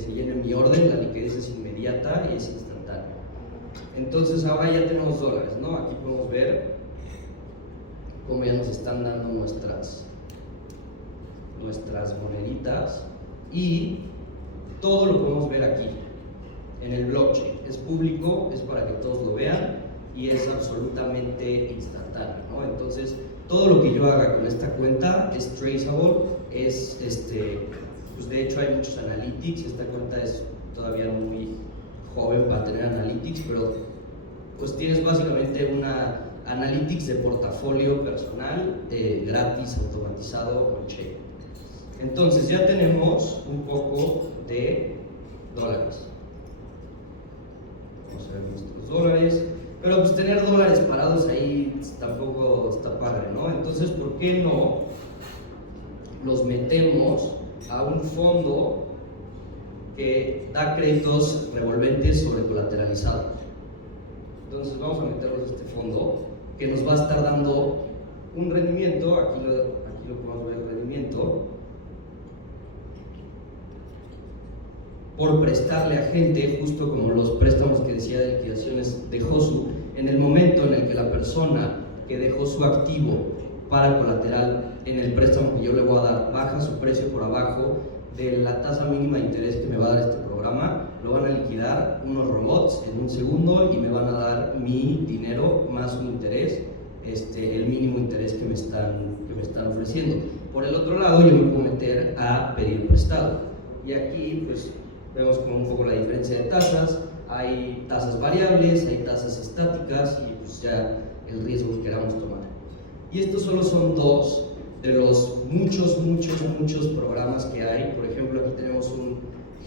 se llene mi orden, la liquidez es inmediata y es instantánea. Entonces ahora ya tenemos dólares, ¿no? Aquí podemos ver cómo ya nos están dando nuestras moneditas y todo lo podemos ver aquí en el blockchain. Es público, es para que todos lo vean y es absolutamente instantáneo, ¿no? Entonces todo lo que yo haga con esta cuenta es traceable, es pues de hecho hay muchos analytics, esta cuenta es todavía muy joven para tener analytics, pero pues tienes básicamente una analytics de portafolio personal gratis, automatizado on-chain. Entonces ya tenemos un poco de dólares. Vamos a ver nuestros dólares, pero pues tener dólares parados ahí tampoco está padre, ¿no? Entonces, ¿por qué no los metemos a un fondo que da créditos revolventes sobre colateralizados? Entonces vamos a meterlos a este fondo que nos va a estar dando un rendimiento, aquí lo podemos ver el rendimiento, por prestarle a gente, justo como los préstamos que decía de liquidaciones de Josu, en el momento en el que la persona que dejó su activo para colateral en el préstamo que yo le voy a dar, baja su precio por abajo de la tasa mínima de interés que me va a dar este programa, lo van a liquidar unos robots en un segundo y me van a dar mi dinero más un interés, el mínimo interés que me están ofreciendo. Por el otro lado, yo me puedo meter a pedir prestado. Y aquí pues vemos como un poco la diferencia de tasas. Hay tasas variables, hay tasas estáticas y pues ya el riesgo que queramos tomar. Y estos solo son dos de los muchos programas que hay. Por ejemplo, aquí tenemos un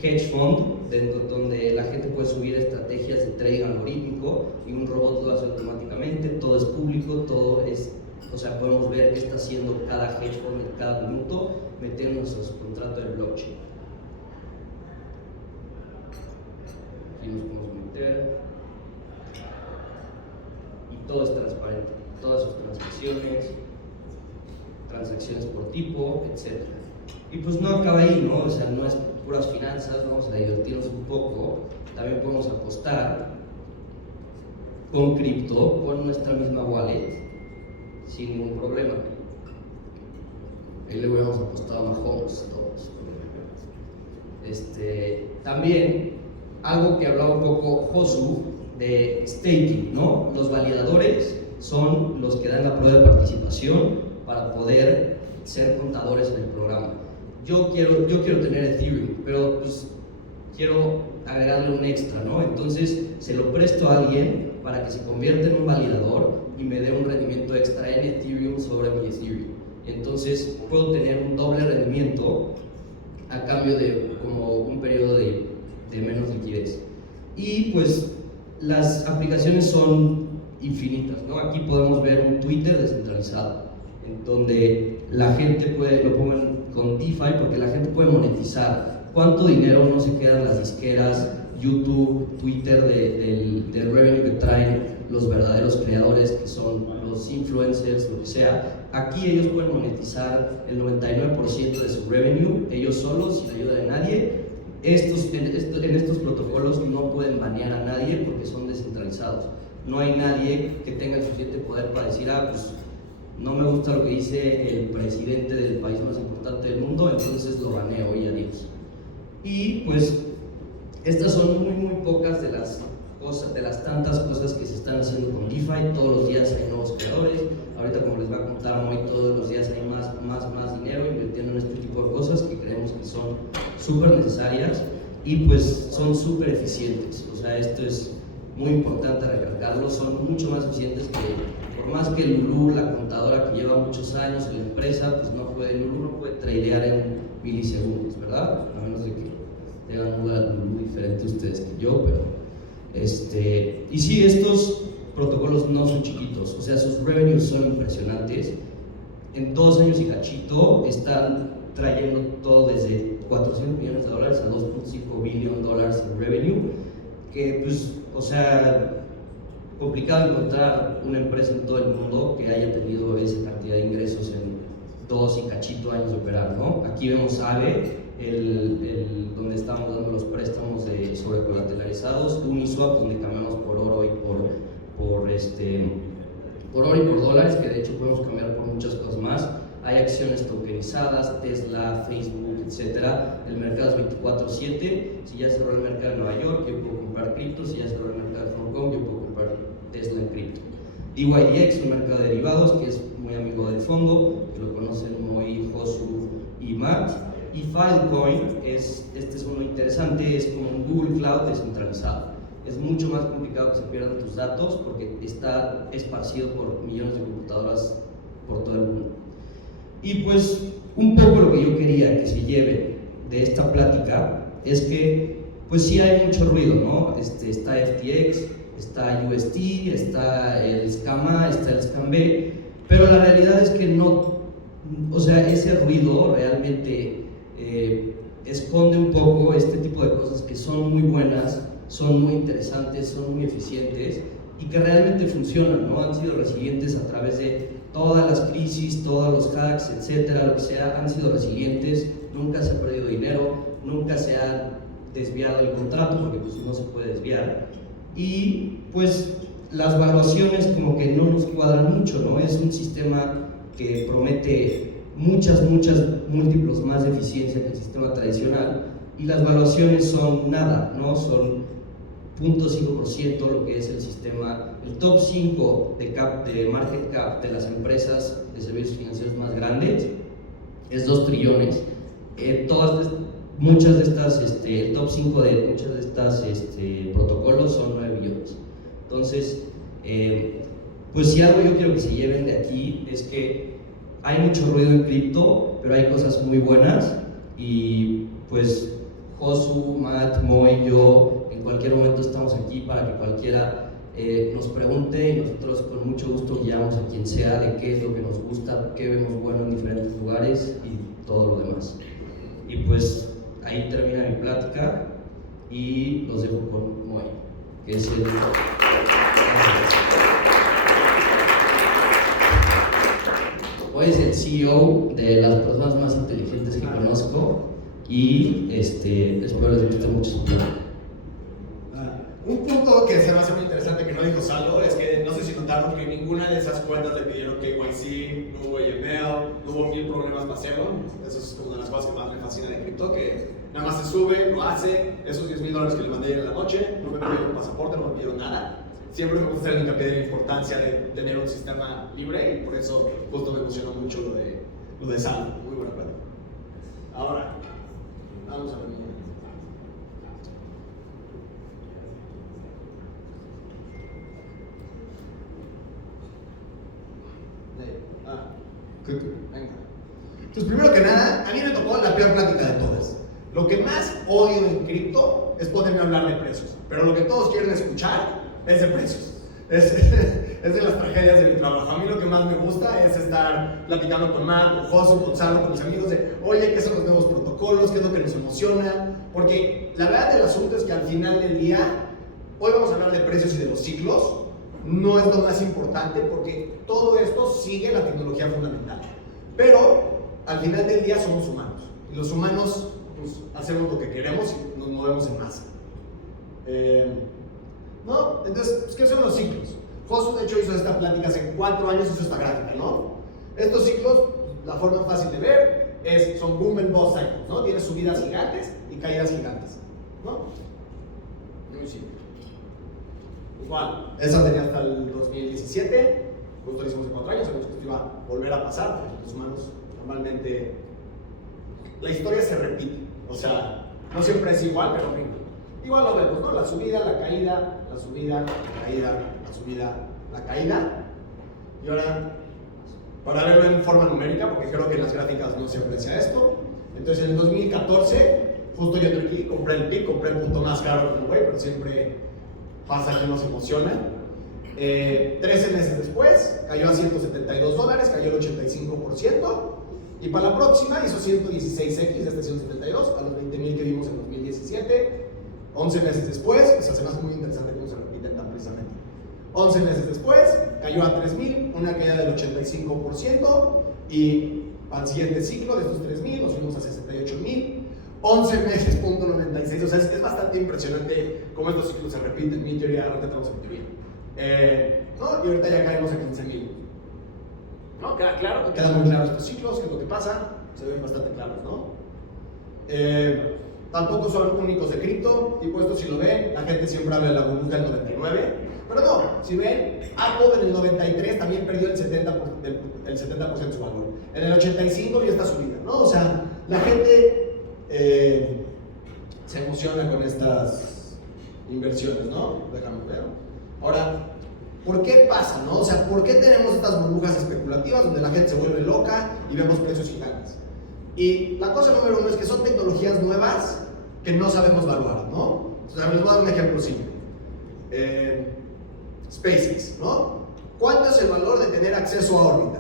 hedge fund donde la gente puede subir estrategias de trading algorítmico y un robot lo hace automáticamente, todo es público, todo es, o sea, podemos ver qué está haciendo cada hedge fund en cada minuto, metiendo nuestros contratos de blockchain. Aquí nos podemos meter y todo es transparente, todas sus transacciones por tipo, etc. Y pues no acaba ahí, ¿no? O sea, no es puras finanzas, vamos a divertirnos un poco, también podemos apostar con cripto, con nuestra misma wallet, sin ningún problema. Ahí le hubiéramos apostado a Mahomes todos. También, algo que hablaba un poco Josu de staking, ¿no? Los validadores son los que dan la prueba de participación para poder ser contadores en el programa. Yo quiero tener Ethereum, pero pues quiero agregarle un extra, ¿no? Entonces se lo presto a alguien para que se convierta en un validador y me dé un rendimiento extra en Ethereum sobre mi Ethereum. Entonces puedo tener un doble rendimiento a cambio de como un periodo de menos liquidez. Y pues las aplicaciones son infinitas, ¿no? Aquí podemos ver un Twitter descentralizado, en donde la gente lo pongan con DeFi porque la gente puede monetizar. ¿Cuánto dinero no se quedan las disqueras, YouTube, Twitter del revenue que traen los verdaderos creadores, que son los influencers, lo que sea? Aquí ellos pueden monetizar el 99% de su revenue, ellos solos, sin ayuda de nadie. En estos protocolos no pueden banear a nadie porque son descentralizados. No hay nadie que tenga el suficiente poder para decir, pues no me gusta lo que dice el presidente del país más importante del mundo, entonces lo baneo y adiós. Y pues estas son muy pocas de las cosas, de las tantas cosas que se están haciendo con DeFi. Todos los días hay nuevos creadores. Ahorita, como les va a contar Moy, todos los días hay más dinero invirtiendo en este tipo de cosas que creemos que son súper necesarias y pues son súper eficientes. O sea, esto es muy importante recalcarlo, son mucho más eficientes que, por más que Lulu, la contadora que lleva muchos años en la empresa, pues Lulu no puede tradear en milisegundos, ¿verdad? A menos de que tengan una Lulu diferente ustedes que yo, pero y sí, estos protocolos no son chiquitos, o sea, sus revenues son impresionantes. En 2 años y cachito están trayendo todo desde $400 millones a $2.5 billion en revenue, que pues, o sea, complicado encontrar una empresa en todo el mundo que haya tenido esa cantidad de ingresos en 2 y cachito años de operar, ¿no? Aquí vemos Aave, donde estamos dando los préstamos sobrecolateralizados, Uniswap, donde cambiamos por oro y por dólares, que de hecho podemos cambiar por muchas cosas más. Hay acciones tokenizadas, Tesla, Facebook, etcétera. El mercado es 24/7. Si ya cerró el mercado de Nueva York, yo puedo comprar cripto. Si ya cerró el mercado de Hong Kong, yo puedo comprar Tesla en cripto. DYDX, un mercado de derivados que es muy amigo del fondo, que lo conocen muy Josu y Matt. Y Filecoin, este es uno interesante, es como un Google Cloud descentralizado. Es mucho más complicado que se pierdan tus datos porque está esparcido por millones de computadoras por todo el mundo. Y pues un poco lo que yo quería que se lleve de esta plática es que pues sí hay mucho ruido, ¿no? Está FTX, está UST, está el Scam A, está el Scam B, pero la realidad es que no, o sea, ese ruido realmente esconde un poco este tipo de cosas que son muy buenas, son muy interesantes, son muy eficientes y que realmente funcionan, ¿no? Han sido resilientes a través de todas las crisis, todos los hacks, etcétera, lo que sea, han sido resilientes, nunca se ha perdido dinero, nunca se ha desviado el contrato porque pues no se puede desviar. Y pues las valuaciones como que no nos cuadran mucho, ¿no? Es un sistema que promete muchos múltiplos más de eficiencia que el sistema tradicional, y las valuaciones son nada, ¿no? Son 0.5% lo que es el sistema. El top 5 de market cap de las empresas de servicios financieros más grandes es 2 trillones. Muchas de estas, el top 5 de muchas de estas protocolos son 9 billones. Entonces, pues si algo yo quiero que se lleven de aquí es que hay mucho ruido en cripto, pero hay cosas muy buenas, y pues Josu, Matt, Moy, yo, en cualquier momento estamos aquí para que cualquiera nos pregunte, y nosotros con mucho gusto guiamos a quien sea de qué es lo que nos gusta, qué vemos bueno en diferentes lugares y todo lo demás. Y pues ahí termina mi plática y los dejo con Moy, que es el... Moy es el CEO de las personas más inteligentes que conozco, y espero les guste mucho su plan. Un punto que se me hace muy interesante que no dijo Saldo es que no sé si notaron que ninguna de esas cuentas le pidieron KYC, no hubo AML, no hubo 1000 problemas para hacerlo. Eso es una de las cosas que más me fascina de cripto, que nada más se sube, lo hace. Esos $10,000 que le mandé ayer en la noche, no me pidieron un pasaporte, no me pidieron nada. Siempre me gusta hacer hincapié de la importancia de tener un sistema libre, y por eso justo me emocionó mucho lo de Saldo. Muy buena cuenta. Ahora, vamos a ver. Venga. Entonces, primero que nada, a mí me tocó la peor plática de todas. Lo que más odio en cripto es poderme hablar de precios, pero lo que todos quieren escuchar es de precios. Es de las tragedias de mi trabajo. A mí lo que más me gusta es estar platicando con Matt, con Josu, con Salo, con mis amigos de, oye, ¿qué son los nuevos protocolos? ¿Qué es lo que nos emociona? Porque la verdad del asunto es que al final del día, hoy vamos a hablar de precios y de los ciclos. No es lo más importante, porque todo esto sigue la tecnología fundamental. Pero al final del día somos humanos, y los humanos pues, hacemos lo que queremos y nos movemos en masa. ¿No? Entonces, pues, ¿qué son los ciclos? Josu de hecho hizo esta plática hace 4 años, hizo esta gráfica, ¿no? Estos ciclos, la forma fácil de ver son boom and bust cycles, ¿no? Tienes subidas gigantes y caídas gigantes, ¿no? Muy simple. Igual, esa tenía hasta el 2017, justo lo hicimos en 4 años, sabemos que esto iba a volver a pasar, porque los humanos normalmente, la historia se repite, o sea, no siempre es igual, pero igual lo vemos, ¿no? La subida, la caída, la subida, la caída, la subida, la caída. Y ahora, para verlo en forma numérica, porque creo que en las gráficas no se aprecia esto, entonces en el 2014, justo yo entré aquí, compré el pic, compré el punto más caro como güey, pero siempre pasa que nos emociona. 13 meses después cayó a $172, cayó el 85%, y para la próxima hizo 116x de este 172 a los 20,000 que vimos en 2017. 11 meses después, o sea, se me hace muy interesante cómo se repiten tan precisamente. 11 meses después cayó a 3,000, una caída del 85%, y al siguiente ciclo de estos 3,000 nos fuimos a 68,000. 11 meses, .96, o sea, es bastante impresionante cómo estos ciclos se repiten. Mi teoría, ahorita estamos en teoría. ¿No? Y ahorita ya caemos a 15,000. ¿No? ¿Queda claro? Quedan muy claros estos ciclos, qué es lo que pasa, se ven bastante claros, ¿no? Tampoco son únicos de cripto, tipo esto si lo ven, la gente siempre habla de la burbuja del 99, pero no, si ven, Apple en el 93 también perdió el 70% de su valor. En el 85 ya está subida, ¿no? O sea, la gente se emociona con estas inversiones, ¿no? Déjame ver. Ahora, ¿por qué pasa, no? O sea, ¿por qué tenemos estas burbujas especulativas donde la gente se vuelve loca y vemos precios gigantes? Y la cosa número 1 es que son tecnologías nuevas que no sabemos evaluar, ¿no? O sea, les voy a dar un ejemplo simple. SpaceX, ¿no? ¿Cuánto es el valor de tener acceso a órbita?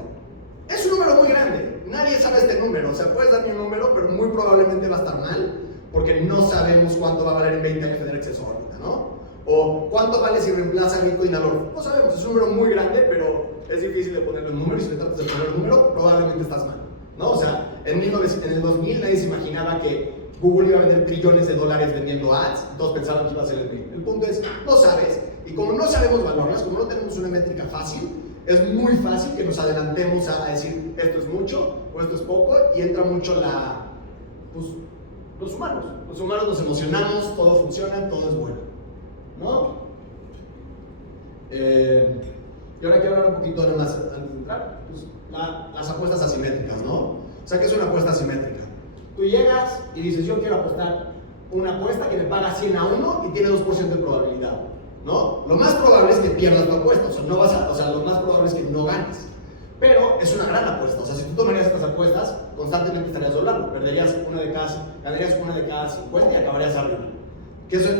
Es un número muy grande, nadie sabe este número, o sea, puedes darme un número, pero muy probablemente va a estar mal, porque no sabemos cuánto va a valer en 20 años tener acceso a órbita, ¿no? O cuánto vale si reemplaza Bitcoin al oro. No sabemos, es un número muy grande, pero es difícil de ponerlo en número, y si le tratas de poner el número, probablemente estás mal, ¿no? O sea, en el 2000 nadie se imaginaba que Google iba a vender trillones de dólares vendiendo ads, y todos pensaban que iba a ser el BRIC. El punto es, no sabes, y como no sabemos valorarlas, como no tenemos una métrica fácil, es muy fácil que nos adelantemos a decir esto es mucho o esto es poco, y entra mucho pues, los humanos. Los humanos nos emocionamos, todo funciona, todo es bueno, ¿no? Y ahora quiero hablar un poquito nada más antes de entrar, pues, las apuestas asimétricas, ¿no? O sea, ¿qué es una apuesta asimétrica? Tú llegas y dices, yo quiero apostar una apuesta que me paga 100 a 1 y tiene 2% de probabilidad, ¿no? Lo más probable es que pierdas tu apuesta, o sea, lo más probable es que no ganes. Pero es una gran apuesta, o sea, si tú tomarías estas apuestas, constantemente estarías doblando, ganarías una de cada 50 y acabarías arriba.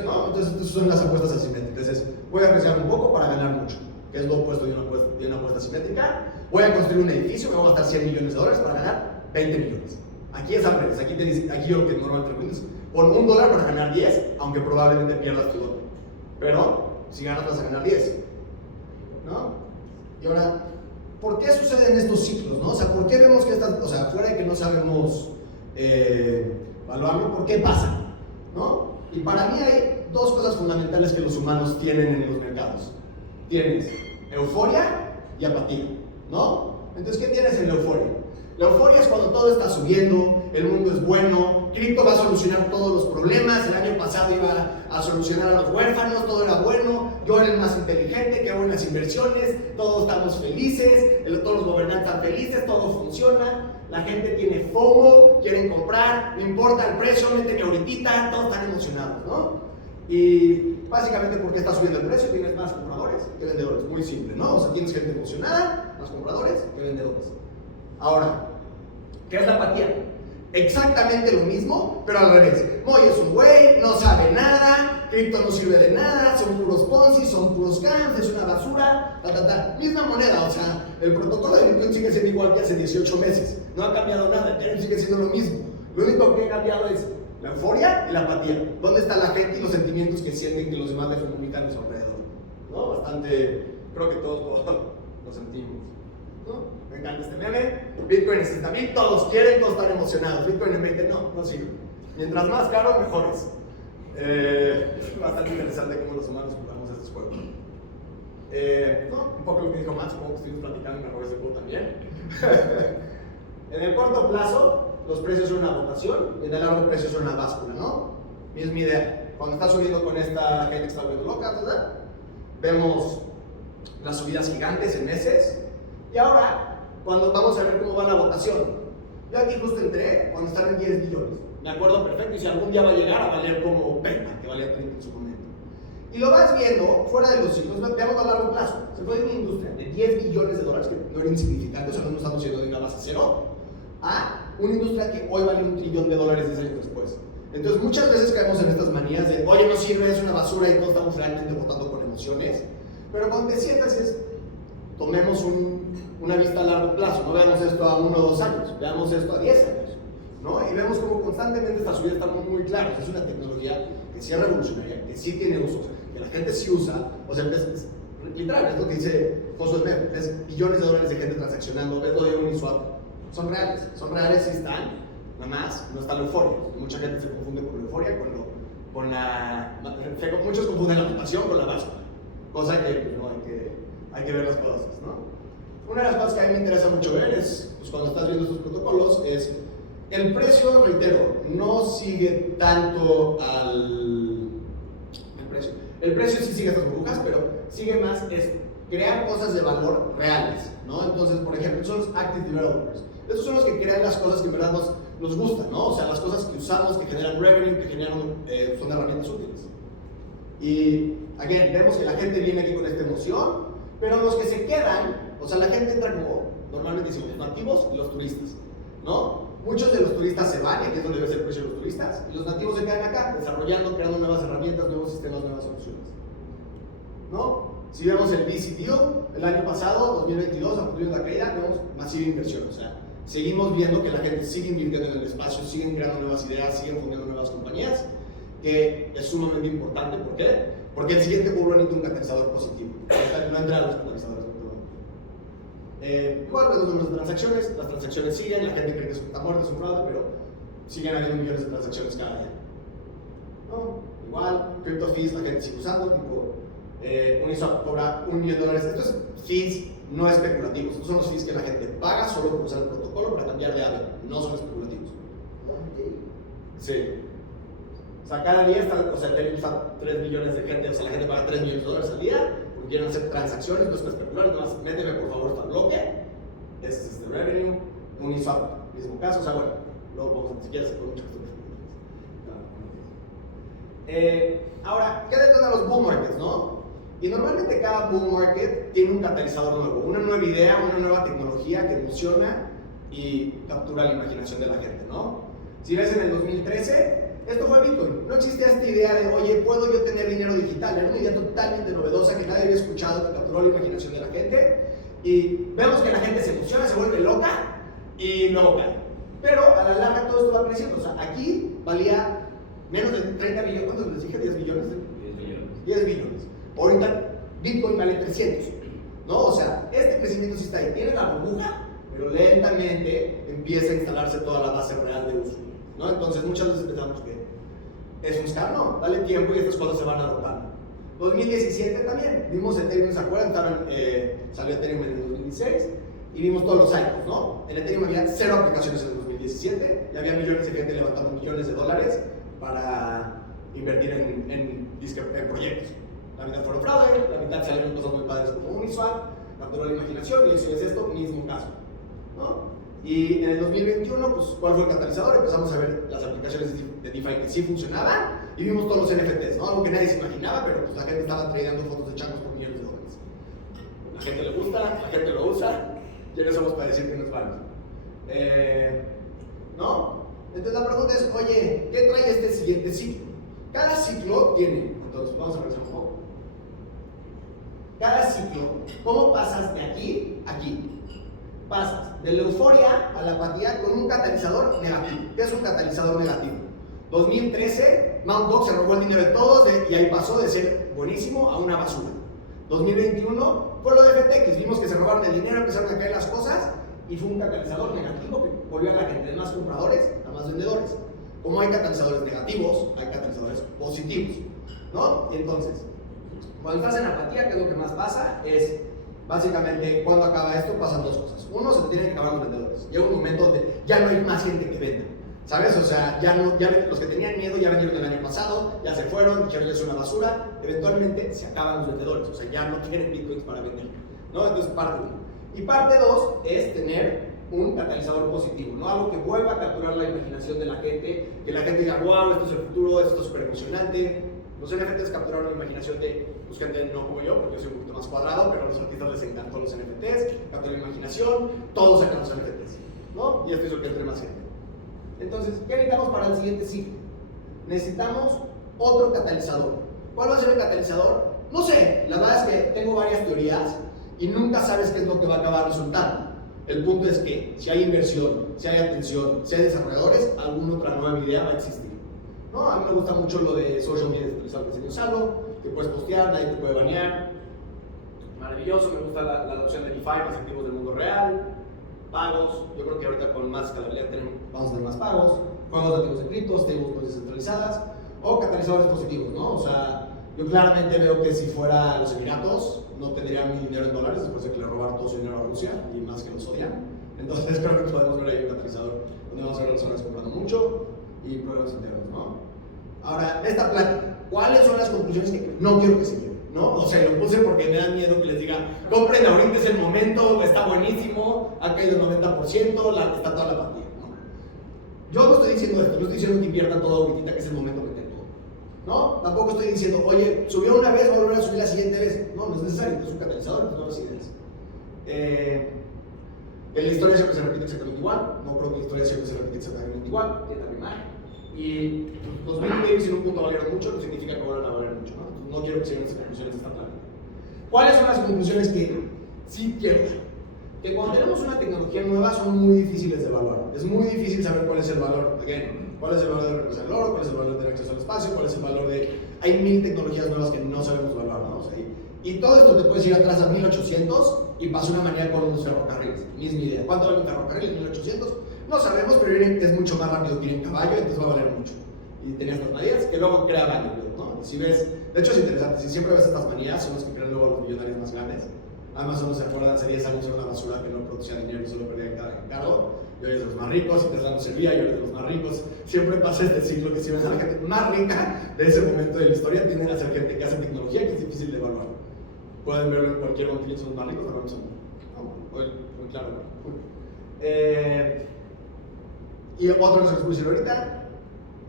¿No? Entonces, estas son las apuestas asimétricas. Es, voy a arriesgar un poco para ganar mucho, que es lo opuesto de una apuesta asimétrica. Voy a construir un edificio, me voy a gastar 100 millones de dólares para ganar 20 millones. Aquí es al revés, aquí yo lo que normalmente recomiendo es pon $1 para ganar 10, aunque probablemente pierdas tu $1. Pero si ganas vas a ganar 10, ¿no? Y ahora, ¿por qué suceden estos ciclos, no? O sea, ¿por qué vemos que o sea, fuera de que no sabemos evaluarlo, ¿por qué pasa? ¿No? Y para mí hay dos cosas fundamentales que los humanos tienen en los mercados. Tienes euforia y apatía, ¿no? Entonces, ¿qué tienes en la euforia? La euforia es cuando todo está subiendo, el mundo es bueno, cripto va a solucionar todos los problemas, el año pasado iba a solucionar a los huérfanos, todo era bueno, yo era el más inteligente, qué buenas inversiones, todos estamos felices, todos los gobernantes están felices, todo funciona, la gente tiene FOMO, quieren comprar, no importa el precio, méteme ahorita, todos están emocionados, ¿no? Y básicamente, ¿por qué está subiendo el precio? Tienes más compradores que vendedores, muy simple, ¿no? O sea, tienes gente emocionada, más compradores que vendedores. Ahora, ¿qué es la apatía? Exactamente lo mismo, pero al revés. Moy es un güey, no sabe nada, cripto no sirve de nada, son puros Ponzi, son puros scams, es una basura, misma moneda, o sea, el protocolo de Bitcoin sigue siendo igual que hace 18 meses, no ha cambiado nada, Ethereum sigue siendo lo mismo. Lo único que ha cambiado es la euforia y la apatía. ¿Dónde está la gente y los sentimientos que sienten que los demás le comunican a su alrededor? ¿No? Bastante, creo que todos lo sentimos, ¿no? Me encanta este meme. Bitcoin es 60,000, todos quieren, todos están emocionados. Bitcoin en 20 no sirve. Mientras más caro, mejor es. Bastante interesante cómo los humanos jugamos estos juegos. Un poco lo que dijo Matt, supongo que estuvimos platicando y me robé ese juego también. En el corto plazo, los precios son una votación y en el largo plazo son una báscula, ¿no? Y es mi idea. Cuando está subiendo con esta gente que está volviendo loca, ¿verdad? Vemos las subidas gigantes en meses. Y ahora, cuando vamos a ver cómo va la votación, yo aquí justo entré cuando están en 10 billones. Me acuerdo perfecto, y si algún día va a llegar a valer como 20, que valía 30 en su momento. Y lo vas viendo fuera de los ciclos, veamos a largo plazo. Se fue de una industria de 10 billones de dólares, que no era insignificante, o sea, no estamos yendo de una base cero, a una industria que hoy vale $1 trillón 10 años después. Entonces, muchas veces caemos en estas manías de, oye, no sirve, es una basura y todos estamos realmente votando con emociones. Pero cuando te sientas es, tomemos una vista a largo plazo, no veamos esto a 1 o 2 años, veamos esto a 10 años, ¿no? Y vemos como constantemente esta subida está muy clara. Es una tecnología que sí es revolucionaria, que sí tiene usos, que la gente sí usa, o sea, es literal, es lo que dice Josué Mer, es billones de dólares de gente transaccionando, ves lo de Uniswap, son reales, sí están, nada más, no está la euforia. Mucha gente se confunde con la euforia, muchos confunden la votación con la báscula, cosa que pues, no hay que ver las cosas, ¿no? Una de las cosas que a mí me interesa mucho ver es, pues cuando estás viendo estos protocolos, es el precio, reitero, no sigue tanto al precio. El precio sí sigue estas burbujas, pero sigue más es crear cosas de valor reales, ¿no? Entonces, por ejemplo, son los active developers. Estos son los que crean las cosas que en verdad nos gustan, ¿no? O sea, las cosas que usamos, que generan revenue, que son herramientas útiles. Y, again, vemos que la gente viene aquí con esta emoción, pero los que se quedan, o sea, la gente entra como, normalmente decimos, los nativos y los turistas, ¿no? Muchos de los turistas se van, y aquí es donde debe ser el precio de los turistas, y los nativos se quedan acá, desarrollando, creando nuevas herramientas, nuevos sistemas, nuevas soluciones, ¿no? Si vemos el VC Deal, el año pasado, 2022, a partir de la caída, vemos masiva inversión, o sea, seguimos viendo que la gente sigue invirtiendo en el espacio, siguen creando nuevas ideas, siguen fundando nuevas compañías, que es sumamente importante. ¿Por qué? Porque el siguiente bull run necesita un catalizador positivo, no entra a los catalizadores. Igual vemos las transacciones siguen, la gente cree que está muerto, es un fraude, pero siguen habiendo millones de transacciones cada día. ¿No? Igual, crypto fees la gente sigue usando, tipo, Uniswap cobra $1 millón. Estos es fees no especulativos, estos son los fees que la gente paga solo por usar el protocolo para cambiar de ave, no son especulativos. Sí. O sea, cada día está, o sea, Ethereum está 3 millones de gente, o sea, la gente paga $3 millones al día porque quieren hacer transacciones, no es para especular, nada más méteme por favor esta bloque, este es el revenue, Uniswap, mismo caso, o sea, bueno, luego vamos a, si quieres, por mucho ahora, ¿qué detona los bull markets, no? Y normalmente cada bull market tiene un catalizador nuevo, una nueva idea, una nueva tecnología que emociona y captura la imaginación de la gente, ¿no? Si ves en el 2013, esto fue Bitcoin. No existía esta idea de, oye, ¿puedo yo tener dinero digital? Era una idea totalmente novedosa que nadie había escuchado, que capturó la imaginación de la gente. Y vemos que la gente se emociona, se vuelve loca y luego cae. Pero a la larga todo esto va creciendo. O sea, aquí valía menos de 30 billones. ¿Cuántos les dije? ¿10 billones? 10 millones. 10 billones. Ahorita Bitcoin vale 300. ¿No? O sea, este crecimiento sí está ahí. Tiene la burbuja, pero lentamente empieza a instalarse toda la base real de uso, ¿no? Entonces muchas veces pensamos que es un scam, no, dale tiempo y estas cosas se van adoptando. 2017 también, vimos Ethereum, ¿se acuerdan? Salió Ethereum en el 2016 y vimos todos los cycles, ¿no? En Ethereum había 0 aplicaciones en el 2017 y había millones de gente levantando millones de dólares para invertir en proyectos. La mitad fueron fraude, la mitad salieron cosas muy padres como Uniswap, capturó la imaginación y eso es esto, mismo caso, ¿no? Y en el 2021, pues, ¿cuál fue el catalizador? Empezamos a ver las aplicaciones de DeFi que sí funcionaban y vimos todos los NFTs, ¿no? Algo que nadie se imaginaba, pero pues la gente estaba tradeando fotos de changos por millones de dólares. La gente le gusta, la gente lo usa, ¿quiénes somos para decir que no es válido? ¿No? Entonces la pregunta es, oye, ¿qué trae este siguiente ciclo? Cada ciclo tiene, entonces vamos a ver un poco. Cada ciclo, ¿cómo pasas de aquí a aquí? Pasas de la euforia a la apatía con un catalizador negativo. ¿Qué es un catalizador negativo? 2013, Mt. Gox se robó el dinero de todos y ahí pasó de ser buenísimo a una basura. 2021 fue lo de FTX, vimos que se robaron el dinero, empezaron a caer las cosas y fue un catalizador negativo que volvió a la gente de más compradores a más vendedores. Como hay catalizadores negativos, hay catalizadores positivos, ¿no? Y entonces, cuando estás en apatía, ¿qué es lo que más pasa? Es básicamente, cuando acaba esto, pasan dos cosas. Uno, se tienen que acabar los vendedores. Llega un momento donde ya no hay más gente que venda, ¿sabes? O sea, ya los que tenían miedo ya vendieron el año pasado, ya se fueron, dijeron ya es una basura. Eventualmente se acaban los vendedores, o sea, ya no tienen bitcoins para vender, ¿no? Entonces, parte 1. Y parte 2 es tener un catalizador positivo, ¿no? Algo que vuelva a capturar la imaginación de la gente, que la gente diga, wow, esto es el futuro, esto es súper emocionante. Los NFTs capturaron la imaginación de pues, gente no como yo, porque yo soy un poquito más cuadrado, pero a los artistas les encantó los NFTs, capturaron la imaginación, todos sacan los NFTs, ¿no? Y esto hizo que entre más gente. Entonces, ¿qué necesitamos para el siguiente ciclo? Necesitamos otro catalizador. ¿Cuál va a ser el catalizador? No sé, la verdad es que tengo varias teorías y nunca sabes qué es lo que va a acabar resultando. El punto es que si hay inversión, si hay atención, si hay desarrolladores, alguna otra nueva idea va a existir. No, a mí me gusta mucho lo de social media descentralizado que se Salo, que puedes postear, nadie te puede banear. Maravilloso, me gusta la adopción de DeFi, más activos del mundo real, pagos. Yo creo que ahorita con más escalabilidad vamos a tener más pagos, juegos de activos de criptos, stablecoins descentralizadas o catalizadores positivos, ¿no? O sea, yo claramente veo que si fuera los Emiratos, no tendrían mi dinero en dólares después de que le robaron todo su dinero a Rusia y más que los odian. Entonces creo que podemos ver ahí un catalizador donde vamos a ver a los dólares comprando mucho y problemas enteros, ¿no? Ahora, de esta plática, ¿cuáles son las conclusiones que no quiero que se lleven? ¿No? O sea, lo puse porque me da miedo que les diga, compren ahorita, es el momento, está buenísimo, ha caído el 90%, está toda la partida, ¿no? Yo no estoy diciendo esto, no estoy diciendo que inviertan todo ahorita, que es el momento que tengo, ¿no? Tampoco estoy diciendo, oye, subió una vez, va a volver a subir la siguiente vez. No, no es necesario, es un catalizador, no las ideas. En la historia siempre se repite exactamente igual, no creo que la historia siempre se repite exactamente igual, que también mal. Y los mini games en un punto valieron mucho, no significa que vuelvan a valer mucho, ¿no? No quiero que se lleguen a las conclusiones de esta plática. ¿Cuáles son las conclusiones que sí quiero dar? Que cuando tenemos una tecnología nueva son muy difíciles de evaluar. Es muy difícil saber cuál es el valor. Again, cuál es el valor de reemplazar el oro, cuál es el valor de tener acceso al espacio, cuál es el valor de... Hay 1000 tecnologías nuevas que no sabemos evaluar, ¿no? O sea, Y todo esto te puedes ir atrás a 1800 y pasó una manera con unos ferrocarriles. Misma idea. ¿Cuánto vale un ferrocarril en 1800? No sabemos, pero es mucho más rápido que ir en caballo, entonces va a valer mucho. Y tenías las manías que luego creaban, ¿no? Si ves, de hecho es interesante, si siempre ves estas manías, son los que crean luego los millonarios más grandes. Además, uno se acuerda, hace 10 años era una basura que no producía dinero y solo perdía encargo. Y hoy es de los más ricos, y Tesla no servía, y hoy es de los más ricos. Siempre pasa este ciclo que si ves a la gente más rica de ese momento de la historia, tienden a ser gente que hace tecnología que es difícil de evaluar. Pueden verlo en cualquier momento, son los más ricos, ahora son. Hoy, claro. Y otra cosa que les puedo decir ahorita,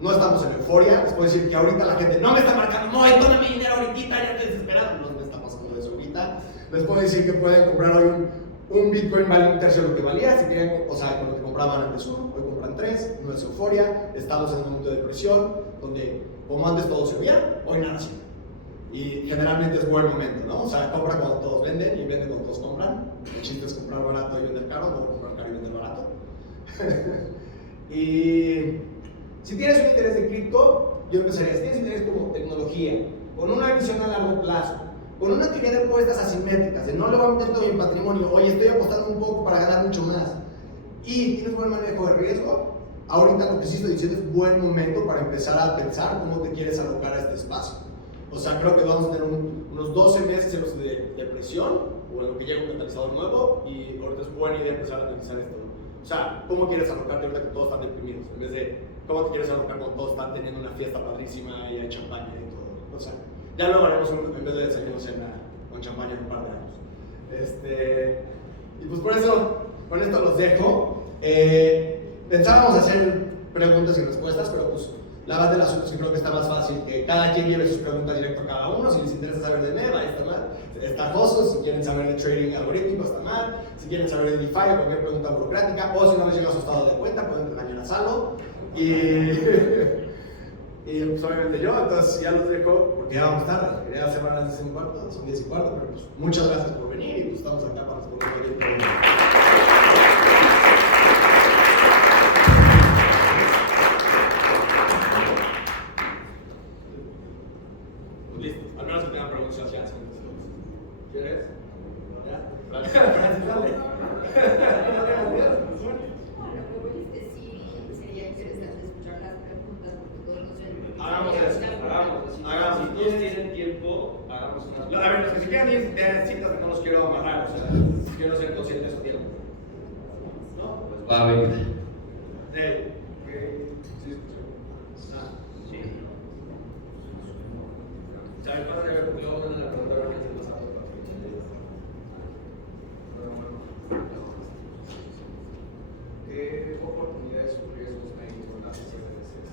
no estamos en euforia. Les puedo decir que ahorita la gente no me está marcando, no, toma mi dinero ahorita, ya estoy desesperado. No me está pasando eso ahorita. Les puedo decir que pueden comprar hoy un Bitcoin vale un tercio de lo que valía, si quieren, o sea, con lo que compraban antes uno, hoy compran tres, no es euforia, estamos en un momento de depresión, donde como antes todo se veía, hoy nada sirve. Y generalmente es buen momento, ¿no? O sea, compra cuando todos venden y vende cuando todos compran. El chiste es comprar barato y vender caro, no comprar caro y vender barato. Y si tienes un interés de cripto, yo empezaría, si tienes interés como tecnología, con una visión a largo plazo, con una actividad de apuestas asimétricas, de no le voy a meter todo mi patrimonio, oye, estoy apostando un poco para ganar mucho más, y tienes buen manejo de riesgo, ahorita lo que sí estoy diciendo es buen momento para empezar a pensar cómo te quieres alocar a este espacio. O sea, creo que vamos a tener unos 12 meses en los de depresión, o en lo que llega un catalizador nuevo, y ahorita es buena idea empezar a analizar esto, ¿no? O sea, ¿cómo quieres alocarte ahorita que todos están deprimidos? En vez de, ¿cómo te quieres alocar cuando todos están teniendo una fiesta padrísima y hay champaña y todo? O sea, ya lo haremos en vez de desayuno cena con champaña en un par de años. Y pues por eso, con esto los dejo. Pensábamos hacer preguntas y respuestas, pero pues la verdad del asunto sí creo que está más fácil que cada quien lleve sus preguntas directo a cada uno. Si les interesa saber de NEM, ahí está mal. Está Josos, si quieren saber de trading algorítmico, está mal. Si quieren saber de DeFi o cualquier pregunta burocrática, o si no les llega a su estado de cuenta, pueden regañar a Salo. Y pues obviamente yo, entonces ya los dejo porque ya vamos tarde. Quería cerrar a las 10:15, son 10:15, pero pues muchas gracias por venir y pues estamos acá para responder cualquier pregunta. Listo, al menos que tengan preguntas ya. ¿Quieres? ¿Ya? Francis, dale. Sería interesante escuchar las preguntas porque todos nos ven. Hagamos eso, hagamos. Si todos tienen tiempo, hagamos una. A ver, los que se quieran ir de citas, no los quiero amarrar, o sea, quiero ser consciente de su tiempo. ¿No? Pues va a venir. Sí, Sí. ¿Sabes? Para ver, porque luego van a preguntar a ver qué pasa. ¿Qué oportunidades o riesgos hay con las CBDCs?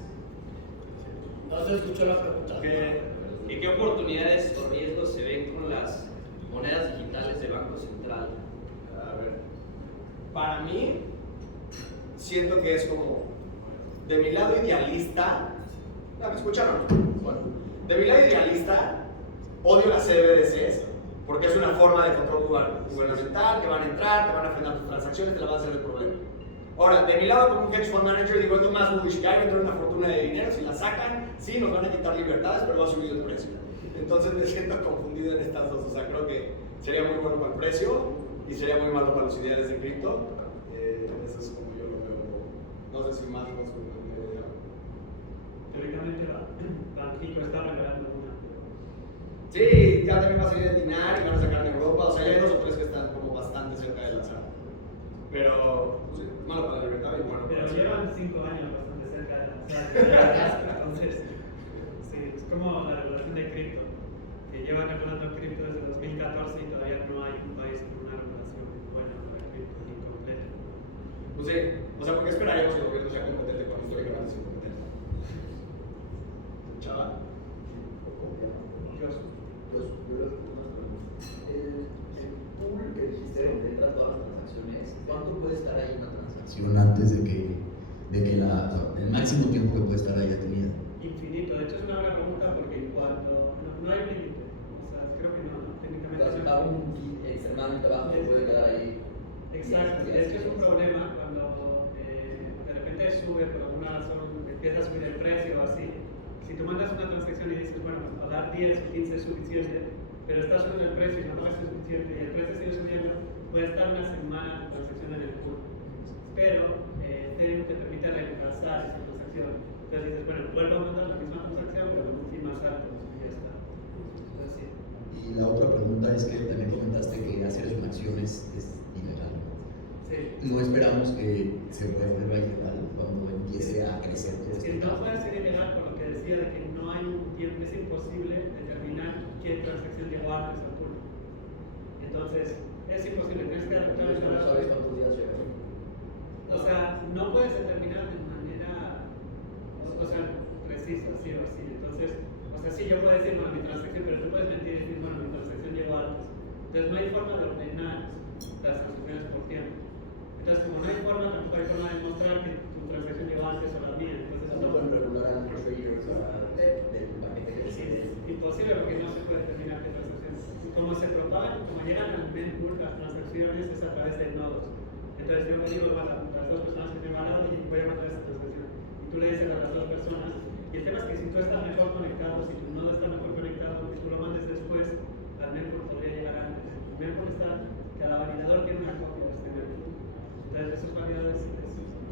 No se escuchó la pregunta. ¿Y qué oportunidades o riesgos se ven con las monedas digitales del Banco Central? A ver, para mí, siento que es como, de mi lado idealista, ¿me escucharon? Bueno, de mi lado idealista, odio las CBDCs, porque es una forma de control gubernamental, que van a entrar, te van a frenar tus transacciones, te la van a hacer el problema. Ahora, de mi lado como un hedge fund manager, digo, es lo más bullish que hay, vendrá una fortuna de dinero, si la sacan, sí, nos van a quitar libertades, pero va a subir el precio. Entonces me siento confundido en estas dos, o sea, creo que sería muy bueno para el precio y sería muy malo para los ideales de cripto. Eso es como yo lo veo. No sé si más vos con una idea. Teóricamente, Banxico está regalando una. Sí, ya también va a salir el dinar y van a sacar en Europa, o sea, ya hay 2 o 3 que están como bastante cerca de lanzar. Pero, pues, es malo para la libertad y bueno. Pero llevan 5 años bastante cerca de lanzar. Entonces, sí, es como la regulación de cripto, que llevan regulando cripto desde 2014 y todavía no hay un país con una regulación buena para cripto ni completa. Pues sí, o sea, ¿por qué esperaríamos que el gobierno sea competente cuando históricamente es incompetente? Chaval. El pool que dijiste donde entran todas las transacciones, ¿cuánto puede estar ahí una transacción antes de que el máximo tiempo que puede estar ahí detenida? Infinito, de hecho es una buena pregunta porque cuando no hay límite, o sea, creo que no, técnicamente. Entonces, a un extremadamente bajo puede quedar ahí. Exacto, de hecho es un problema cuando de repente sube por alguna razón, empieza a subir el precio o así. Si tú mandas una transacción y dices, bueno, pues para dar 10 o 15 es suficiente, pero está subiendo el precio y no es suficiente, y el precio sigue subiendo, puede estar una semana de transacción en el pool. Pero Ethereum te permite reemplazar esa transacción. Entonces dices, bueno, vuelvo a mandar la misma transacción, pero con un fee más alto, y ya está. Entonces, sí. Y la otra pregunta es que también comentaste que hacer acciones es ilegal. Sí. No esperamos que se vuelva ilegal cuando empiece a crecer todo Es este que no mercado. puede ser ilegal por lo que decía de que no hay un tiempo, es imposible determinar qué transacción llegó antes al pool. Entonces, es imposible, tienes que adaptar el No sabes cuántos días lleva. O sea, no puedes determinar de manera, o sea, precisa, sí o sí. Entonces, o sea, sí, yo puedo decir, bueno, mi transacción, pero tú puedes mentir y decir, bueno, mi transacción llegó antes. Entonces, no hay forma de ordenar las transacciones por tiempo. Entonces, como no hay forma, tampoco hay forma de demostrar que tu transacción llegó antes o la mía. Entonces, No pueden regular a los traders del paquete que sí, decide. es imposible porque no se puede determinar qué transacciones. Como se propagan, como llegan al mempool, las transacciones es a través de nodos. Entonces yo me digo a las dos personas que me van a dar y voy a mandar esa transacción. Y tú le dices a las dos personas, y el tema es que si tú estás mejor conectado, si tu nodo está mejor conectado, que tú lo mandes después, al mempool podría llegar antes. El mempool está, cada validador tiene una copia de este mempool. Entonces esos validadores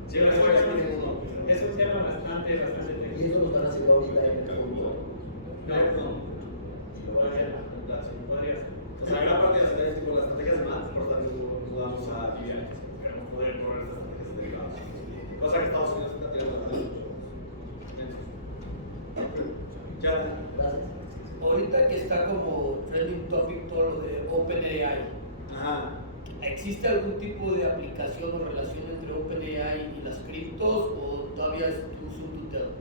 Sí, la mejor es uno. es un tema bastante técnico. Y eso lo están haciendo ahorita en el mundo. Podría ser. O sea, gran parte de las estrategias, tipo las estrategias más importantes nos vamos a queremos poder correr estas estrategias derivadas. Cosa que Estados Unidos está tirando la Ya. Gracias. Ahorita que está como trending topic todo lo de OpenAI, Ajá. ¿existe algún tipo de aplicación o relación entre OpenAI y las criptos o todavía es un tutelo?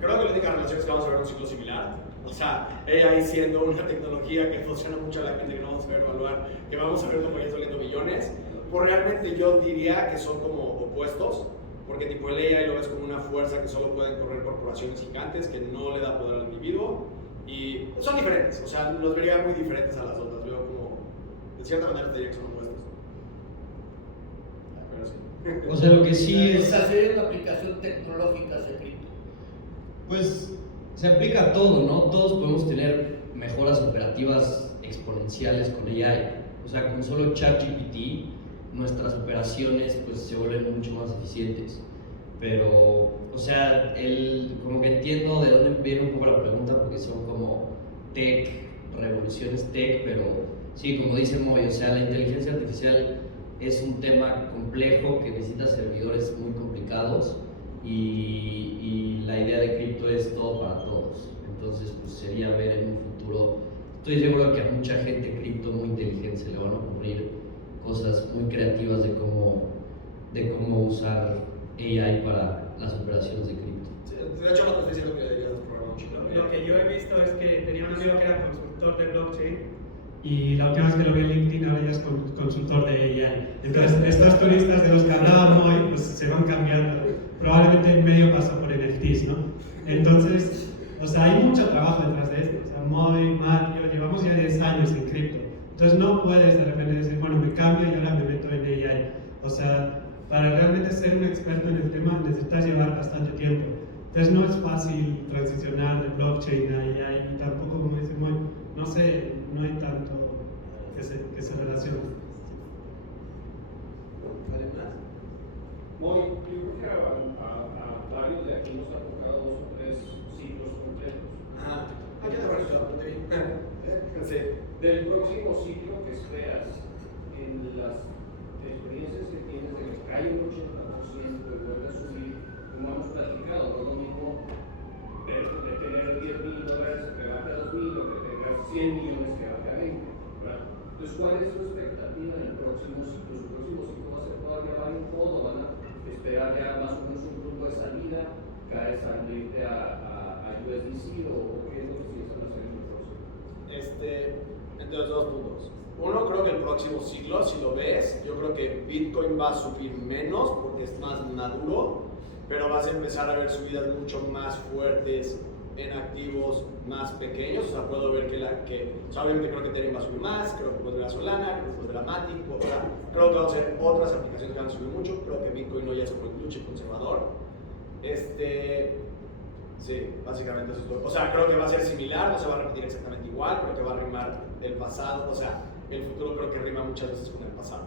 Creo que la única relación es que vamos a ver un ciclo similar. O sea, AI siendo una tecnología que funciona mucho a la gente que no vamos a ver evaluar, que vamos a ver compañías valiendo billones, pues realmente yo diría que son como opuestos, porque tipo el AI lo ves como una fuerza que solo pueden correr corporaciones gigantes, que no le da poder al individuo, y son diferentes, o sea, los vería muy diferentes a las otras, veo como, de cierta manera te diría que son opuestos. Pero sí. O sea, lo que sí O es, sea, sería una aplicación tecnológica hacia cripto. pues, se aplica a todo, ¿no? Todos podemos tener mejoras operativas exponenciales con AI. O sea, con solo ChatGPT, nuestras operaciones pues se vuelven mucho más eficientes. Pero, o sea, como que entiendo de dónde viene un poco la pregunta, porque son como tech, revoluciones tech, pero sí, como dice Moy, o sea, la inteligencia artificial es un tema complejo que necesita servidores muy complicados y la idea de cripto es todo para todos. Entonces, pues sería ver en un futuro, estoy seguro que a mucha gente cripto muy inteligente se le van a ocurrir cosas muy creativas de cómo usar AI para las operaciones de cripto. De hecho, no te estoy diciendo que deberías programar un chino. Lo que yo he visto es que tenía un amigo que era consultor de blockchain y la última vez que lo vi en LinkedIn ahora ya es consultor de AI. Entonces, estos turistas de los que hablábamos hoy pues, se van cambiando. Probablemente en medio pasó por NFTs, ¿no? Entonces, o sea, hay mucho trabajo detrás de esto. O sea, Moy, Matt, yo llevamos ya 10 años en cripto. Entonces, no puedes de repente decir, bueno, me cambio y ahora me meto en AI. O sea, para realmente ser un experto en el tema necesitas llevar bastante tiempo. Entonces, no es fácil transicionar de blockchain a AI y tampoco, como dice Moy, no sé, no hay tanto que se relacione. ¿Vale más? Muy, yo creo que a varios de aquí nos ha tocado 2 o 3 ciclos completos. Ajá. Aquí te parece, apunté bien. Sí. Del próximo ciclo que esperas, en las experiencias que tienes de que cae un 80% y vuelve a subir, como hemos platicado, no es lo mismo de tener $10,000 que baje a 2,000 o que tengas 100 millones que baje a 20, ¿verdad? Entonces, ¿cuál es tu expectativa en el próximo ciclo? ¿Su próximo ciclo va a ser todavía va en fondo? ¿Van a esperar ya más o menos un punto de salida? ¿Caes a irte a USDC o qué es lo que piensan hacer en el próximo? Entonces, 2 puntos. Uno, creo que el próximo ciclo, si lo ves, yo creo que Bitcoin va a subir menos porque es más maduro, pero vas a empezar a ver subidas mucho más fuertes en activos más pequeños. O sea, puedo ver o sea, obviamente creo que Ethereum va a subir más, creo que después de la Solana, creo que después de la Matic, o sea, creo que van a ser otras aplicaciones que van a subir mucho. Creo que Bitcoin no ya es como el blue chip conservador. Sí, básicamente eso es todo. O sea, creo que va a ser similar, no se va a repetir exactamente igual, creo que va a rimar el pasado, o sea, el futuro creo que rima muchas veces con el pasado.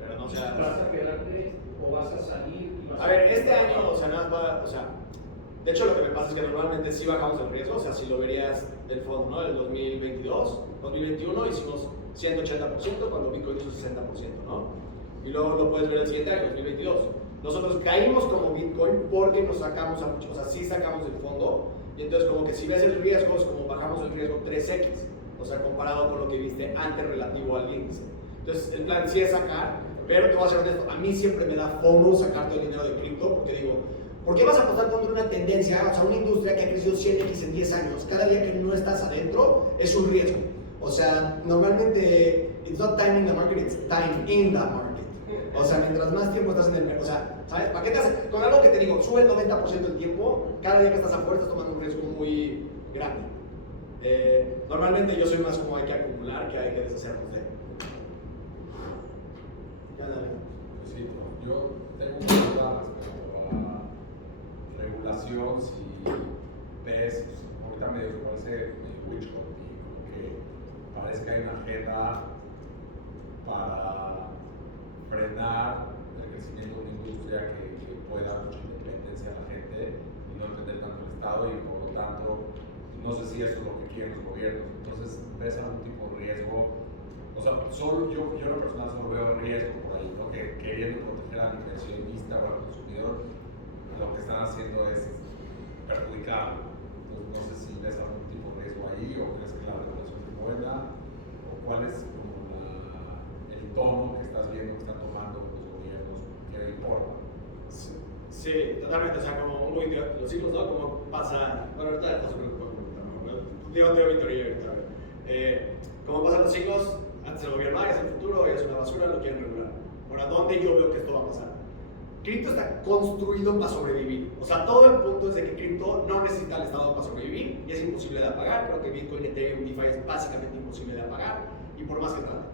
Pero no sea... ¿Vas a quedarte o vas a salir? Y vas A ver, este año, o sea, nada más, o sea, de hecho lo que me pasa es que normalmente sí bajamos el riesgo, o sea, si lo verías del fondo, ¿no? El 2022, 2021 hicimos 180% cuando Bitcoin hizo 60%, ¿no? Y luego lo puedes ver el siguiente año, 2022. Nosotros caímos como Bitcoin porque nos sacamos a mucho, o sea, sí sacamos del fondo, y entonces como que si ves el riesgo, es como bajamos el riesgo 3x, o sea, comparado con lo que viste antes relativo al índice. Entonces, el plan sí es sacar, pero te voy a ser honesto, a mí siempre me da FOMO sacar todo el dinero de cripto, porque digo, ¿por qué vas a apostar contra una tendencia, o sea, una industria que ha crecido 100x en 10 años? Cada día que no estás adentro es un riesgo. O sea, normalmente, it's not time in the market, it's time in the market. O sea, mientras más tiempo estás en el mercado, o sea, ¿sabes? ¿Para qué te haces? Con algo que te digo, sube el 90% del tiempo, cada día que estás afuera estás tomando un riesgo muy grande. Normalmente yo soy más como hay que acumular que hay que deshacernos de. Sí, yo tengo una duda respecto a regulación, si ves, ahorita medio se parece Witchcott y como que parece que hay una agenda para frenar el crecimiento de una industria que pueda dar mucha independencia a la gente y no entender tanto el Estado y por lo tanto no sé si eso es lo que quieren los gobiernos. Entonces, ¿ves algún tipo de riesgo? O sea, solo yo en lo personal solo veo riesgo por ahí, ¿no? Que queriendo proteger al inversionista o al consumidor, lo que están haciendo es perjudicarlo. Entonces, no sé si ves algún tipo de riesgo ahí o crees que la regulación es buena o cuál es como el tono que estás viendo que están tomando los gobiernos que le importa. Sí, totalmente, o sea, como un poquito los ciclos, ¿no? Como pasa, bueno, ahorita estás con Diego Victoria, como pasan los ciclos, antes el gobierno, es el futuro, es una basura, lo quieren regular. Ahora, ¿dónde yo veo que esto va a pasar? Cripto está construido para sobrevivir. O sea, todo el punto es de que cripto no necesita al Estado para sobrevivir y es imposible de apagar. Creo que Bitcoin, Ethereum, DeFi es básicamente imposible de apagar y por más que trate,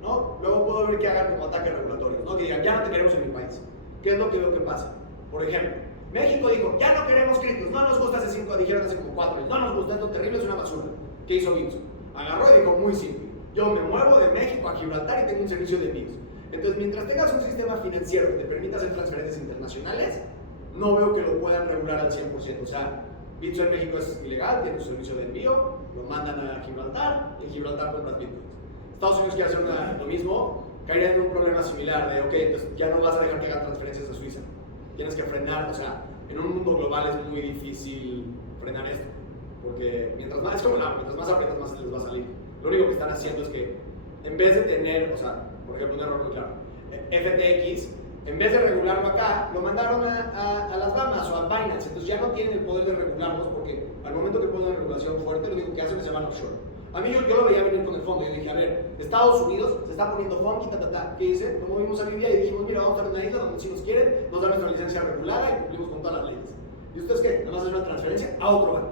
¿no? Luego puedo ver que hagan como ataques regulatorios, ¿no? Que digan, ya no te queremos en mi país. ¿Qué es lo que veo que pasa? Por ejemplo, México dijo, ya no queremos criptos, no nos gusta hace 5, dijeron hace como 4 años, no nos gusta, esto terrible, es una basura. ¿Qué hizo Binance? Agarró y dijo, muy simple, yo me muevo de México a Gibraltar y tengo un servicio de envíos. Entonces, mientras tengas un sistema financiero que te permita hacer transferencias internacionales, no veo que lo puedan regular al 100%. O sea, Bitso en México es ilegal, tiene un servicio de envío, lo mandan a Gibraltar y en Gibraltar compras Bitcoins. Estados Unidos quiere hacer lo mismo, caería en un problema similar de, ok, entonces ya no vas a dejar que hagan transferencias a Suiza. Tienes que frenar, o sea, en un mundo global es muy difícil frenar esto. Porque mientras más, es como nada, mientras más aprietas, más se les va a salir. Lo único que están haciendo es que, en vez de tener, o sea, por ejemplo, un error muy claro, FTX, en vez de regularlo acá, lo mandaron a las Bahamas o a Binance. Entonces ya no tienen el poder de regularlos porque al momento que ponen una regulación fuerte, lo único que hacen es se van offshore. A mí yo lo veía venir con el fondo. Yo dije, a ver, Estados Unidos se está poniendo funky, ¿Qué dice? Nos movimos a Libia y dijimos, mira, vamos a estar en una isla donde si nos quieren, nos dan nuestra licencia regulada y cumplimos con todas las leyes. ¿Y ustedes qué? Nada más hacer una transferencia a otro banco.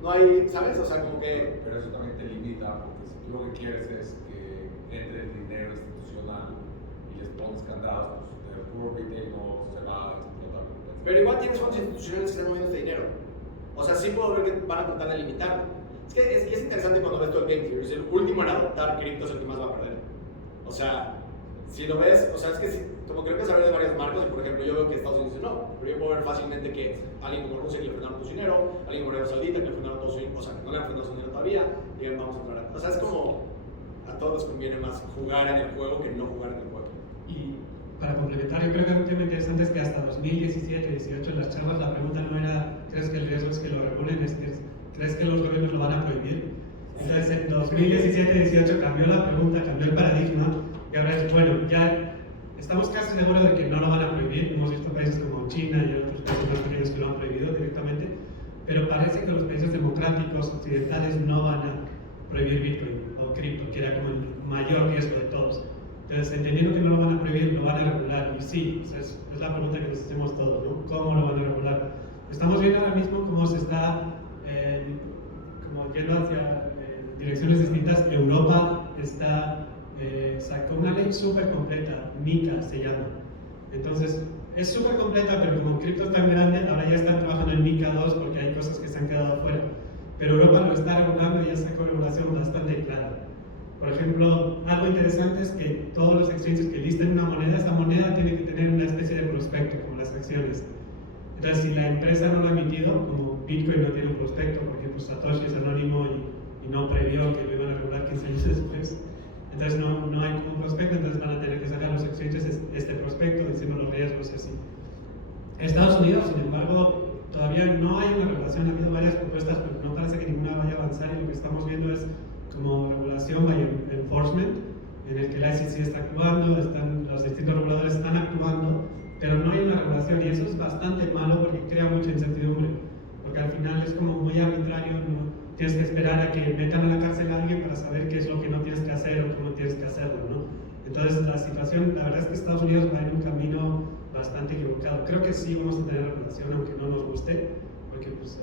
No hay, ¿sabes? O sea, como que... Pero eso también te limita, porque si tú lo que quieres es que entre el dinero institucional y les pones candados, pues el puro retail no se va a explotar. Pero igual tienes fondos institucionales que están moviendo este dinero. O sea, sí puedo ver que van a tratar de limitarlo. Es que es interesante cuando ves todo el game theory. Es el último en adoptar cripto, es el que más va a perder. O sea, si lo ves, o sea, es que si, como que empiezas a ver de varios marcos, y por ejemplo, yo veo que Estados Unidos dice no, pero yo puedo ver fácilmente que alguien como Rusia que le frenaron todo su dinero, alguien como Arabia Saudita que le frenaron todo su dinero, o sea, que no le han frenado su dinero todavía, y vamos a entrar. O sea, es como a todos les conviene más jugar en el juego que no jugar en el juego. Y para complementar, yo creo que un tema interesante es que hasta 2017-18 en las charlas la pregunta no era ¿crees que el riesgo es que lo regulen? ¿Crees que los gobiernos lo van a prohibir? Entonces en 2017-18 cambió la pregunta, cambió el paradigma y ahora es, bueno, ya estamos casi seguros de que no lo van a prohibir. Hemos visto países como China y otros países más pequeños que lo han prohibido directamente, pero parece que los países democráticos occidentales no van a prohibir Bitcoin o cripto, que era como el mayor riesgo de todos. Entonces, entendiendo que no lo van a prohibir, lo van a regular. Y sí, o sea, es la pregunta que nos hacemos todos, ¿no? ¿Cómo lo van a regular? Estamos viendo ahora mismo cómo se está como yendo hacia direcciones distintas. Europa sacó una ley súper completa, MiCA se llama. Entonces, es súper completa, pero como cripto es tan grande, ahora ya están trabajando en MiCA 2 porque hay cosas que se han quedado fuera. Pero Europa lo está regulando y ya sacó regulación bastante clara. Por ejemplo, algo interesante es que todos los exchanges que listen una moneda, esa moneda tiene que tener una especie de prospecto, como las acciones. Entonces, si la empresa no lo ha emitido, como Bitcoin no tiene un prospecto, porque pues, Satoshi es anónimo y no previó que lo iban a regular 15 años después, entonces no hay como un prospecto, entonces van a tener que sacar los exchanges este prospecto diciendo los riesgos y así. Estados Unidos, sin embargo, todavía no hay una regulación, ha habido varias propuestas, pero no parece que ninguna vaya a avanzar y lo que estamos viendo es como regulación by enforcement, en el que la SEC está actuando, los distintos reguladores están actuando, pero no hay una regulación y eso es bastante malo porque crea mucha incertidumbre, porque al final es como muy arbitrario, ¿no? Tienes que esperar a que metan a la cárcel a alguien para saber qué es lo que no tienes que hacer o cómo tienes que hacerlo, ¿no? Entonces la situación, la verdad es que Estados Unidos va en un camino bastante equivocado. Creo que sí vamos a tener regulación, aunque no nos guste, porque pues,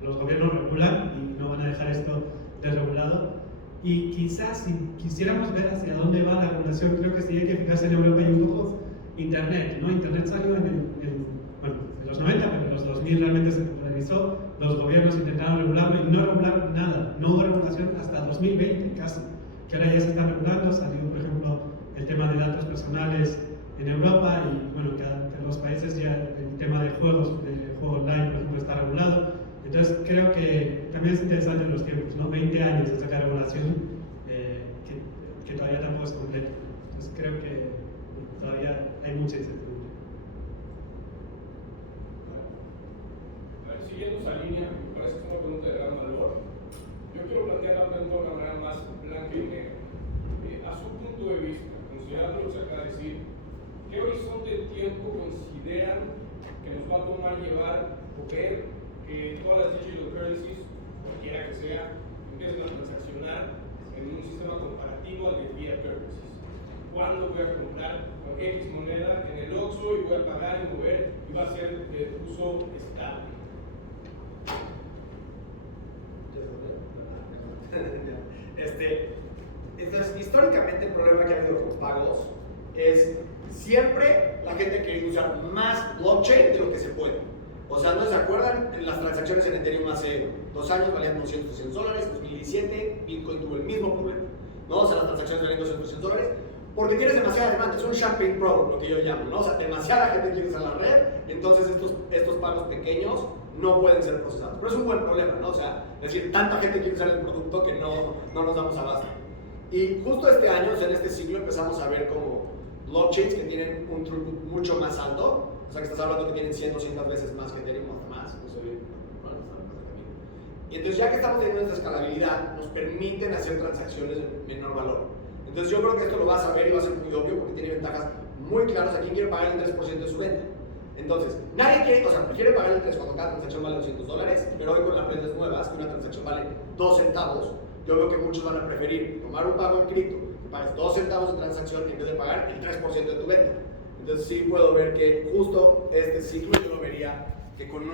los gobiernos regulan y no van a dejar esto desregulado. Y quizás si quisiéramos ver hacia dónde va la regulación, creo que sí hay que fijarse en Europa y un poco Internet, ¿no? Internet salió en los 90, pero en los 2000 realmente se popularizó, los gobiernos intentaron regularlo y no regularon nada, no hubo regulación hasta 2020 casi, que ahora ya se está regulando, salió por ejemplo el tema de datos personales en Europa y bueno, que los países ya el tema de juegos online por ejemplo está regulado. Entonces creo que también es interesante los tiempos, ¿no? 20 años de sacar regulación que todavía tampoco es completo. Entonces creo que todavía hay mucha incertidumbre. Siguiendo esa línea, me parece que es una pregunta de gran valor. Yo quiero plantearla de una manera más blanca y negra. A su punto de vista, considerando lo que se acaba de decir, ¿qué horizonte de tiempo consideran que nos va a tomar llevar o ver que todas las digital currencies, cualquiera que sea, empiecen a transaccionar en un sistema comparativo al de fiat currencies? ¿Cuándo voy a comprar con X moneda en el Oxxo y voy a pagar y mover y va a ser de uso estable? Entonces, históricamente el problema que ha habido con pagos es siempre la gente quiere usar más blockchain de lo que se puede. O sea, ¿no se acuerdan? Las transacciones en Ethereum hace 2 años valían $200, $200, 2017 Bitcoin tuvo el mismo problema, ¿no? O sea, las transacciones valían $200, $200 porque tienes demasiada demanda, es un champagne problem, lo que yo llamo, ¿no? O sea, demasiada gente quiere usar la red, entonces estos pagos pequeños no pueden ser procesados. Pero es un buen problema, ¿no? O sea, es decir, tanta gente quiere usar el producto que no nos damos abasto. Y justo este año, o sea, en este siglo, empezamos a ver como blockchains que tienen un throughput mucho más alto. O sea, que estás hablando que tienen 100, 200 veces más que Ethereum, hasta más. No sé bien. Y entonces, ya que estamos teniendo esta escalabilidad, nos permiten hacer transacciones de menor valor. Entonces, yo creo que esto lo vas a ver y va a ser muy obvio porque tiene ventajas muy claras. ¿A quién quiere pagar el 3% de su venta? Entonces, nadie quiere, o sea, prefiere pagar el 3 cuando cada transacción vale $200, pero hoy con las redes nuevas, que una transacción vale 2 centavos, yo veo que muchos van a preferir tomar un pago en cripto, que pagues 2 centavos de transacción en vez de pagar el 3% de tu venta. Entonces sí puedo ver que justo este ciclo yo lo vería que con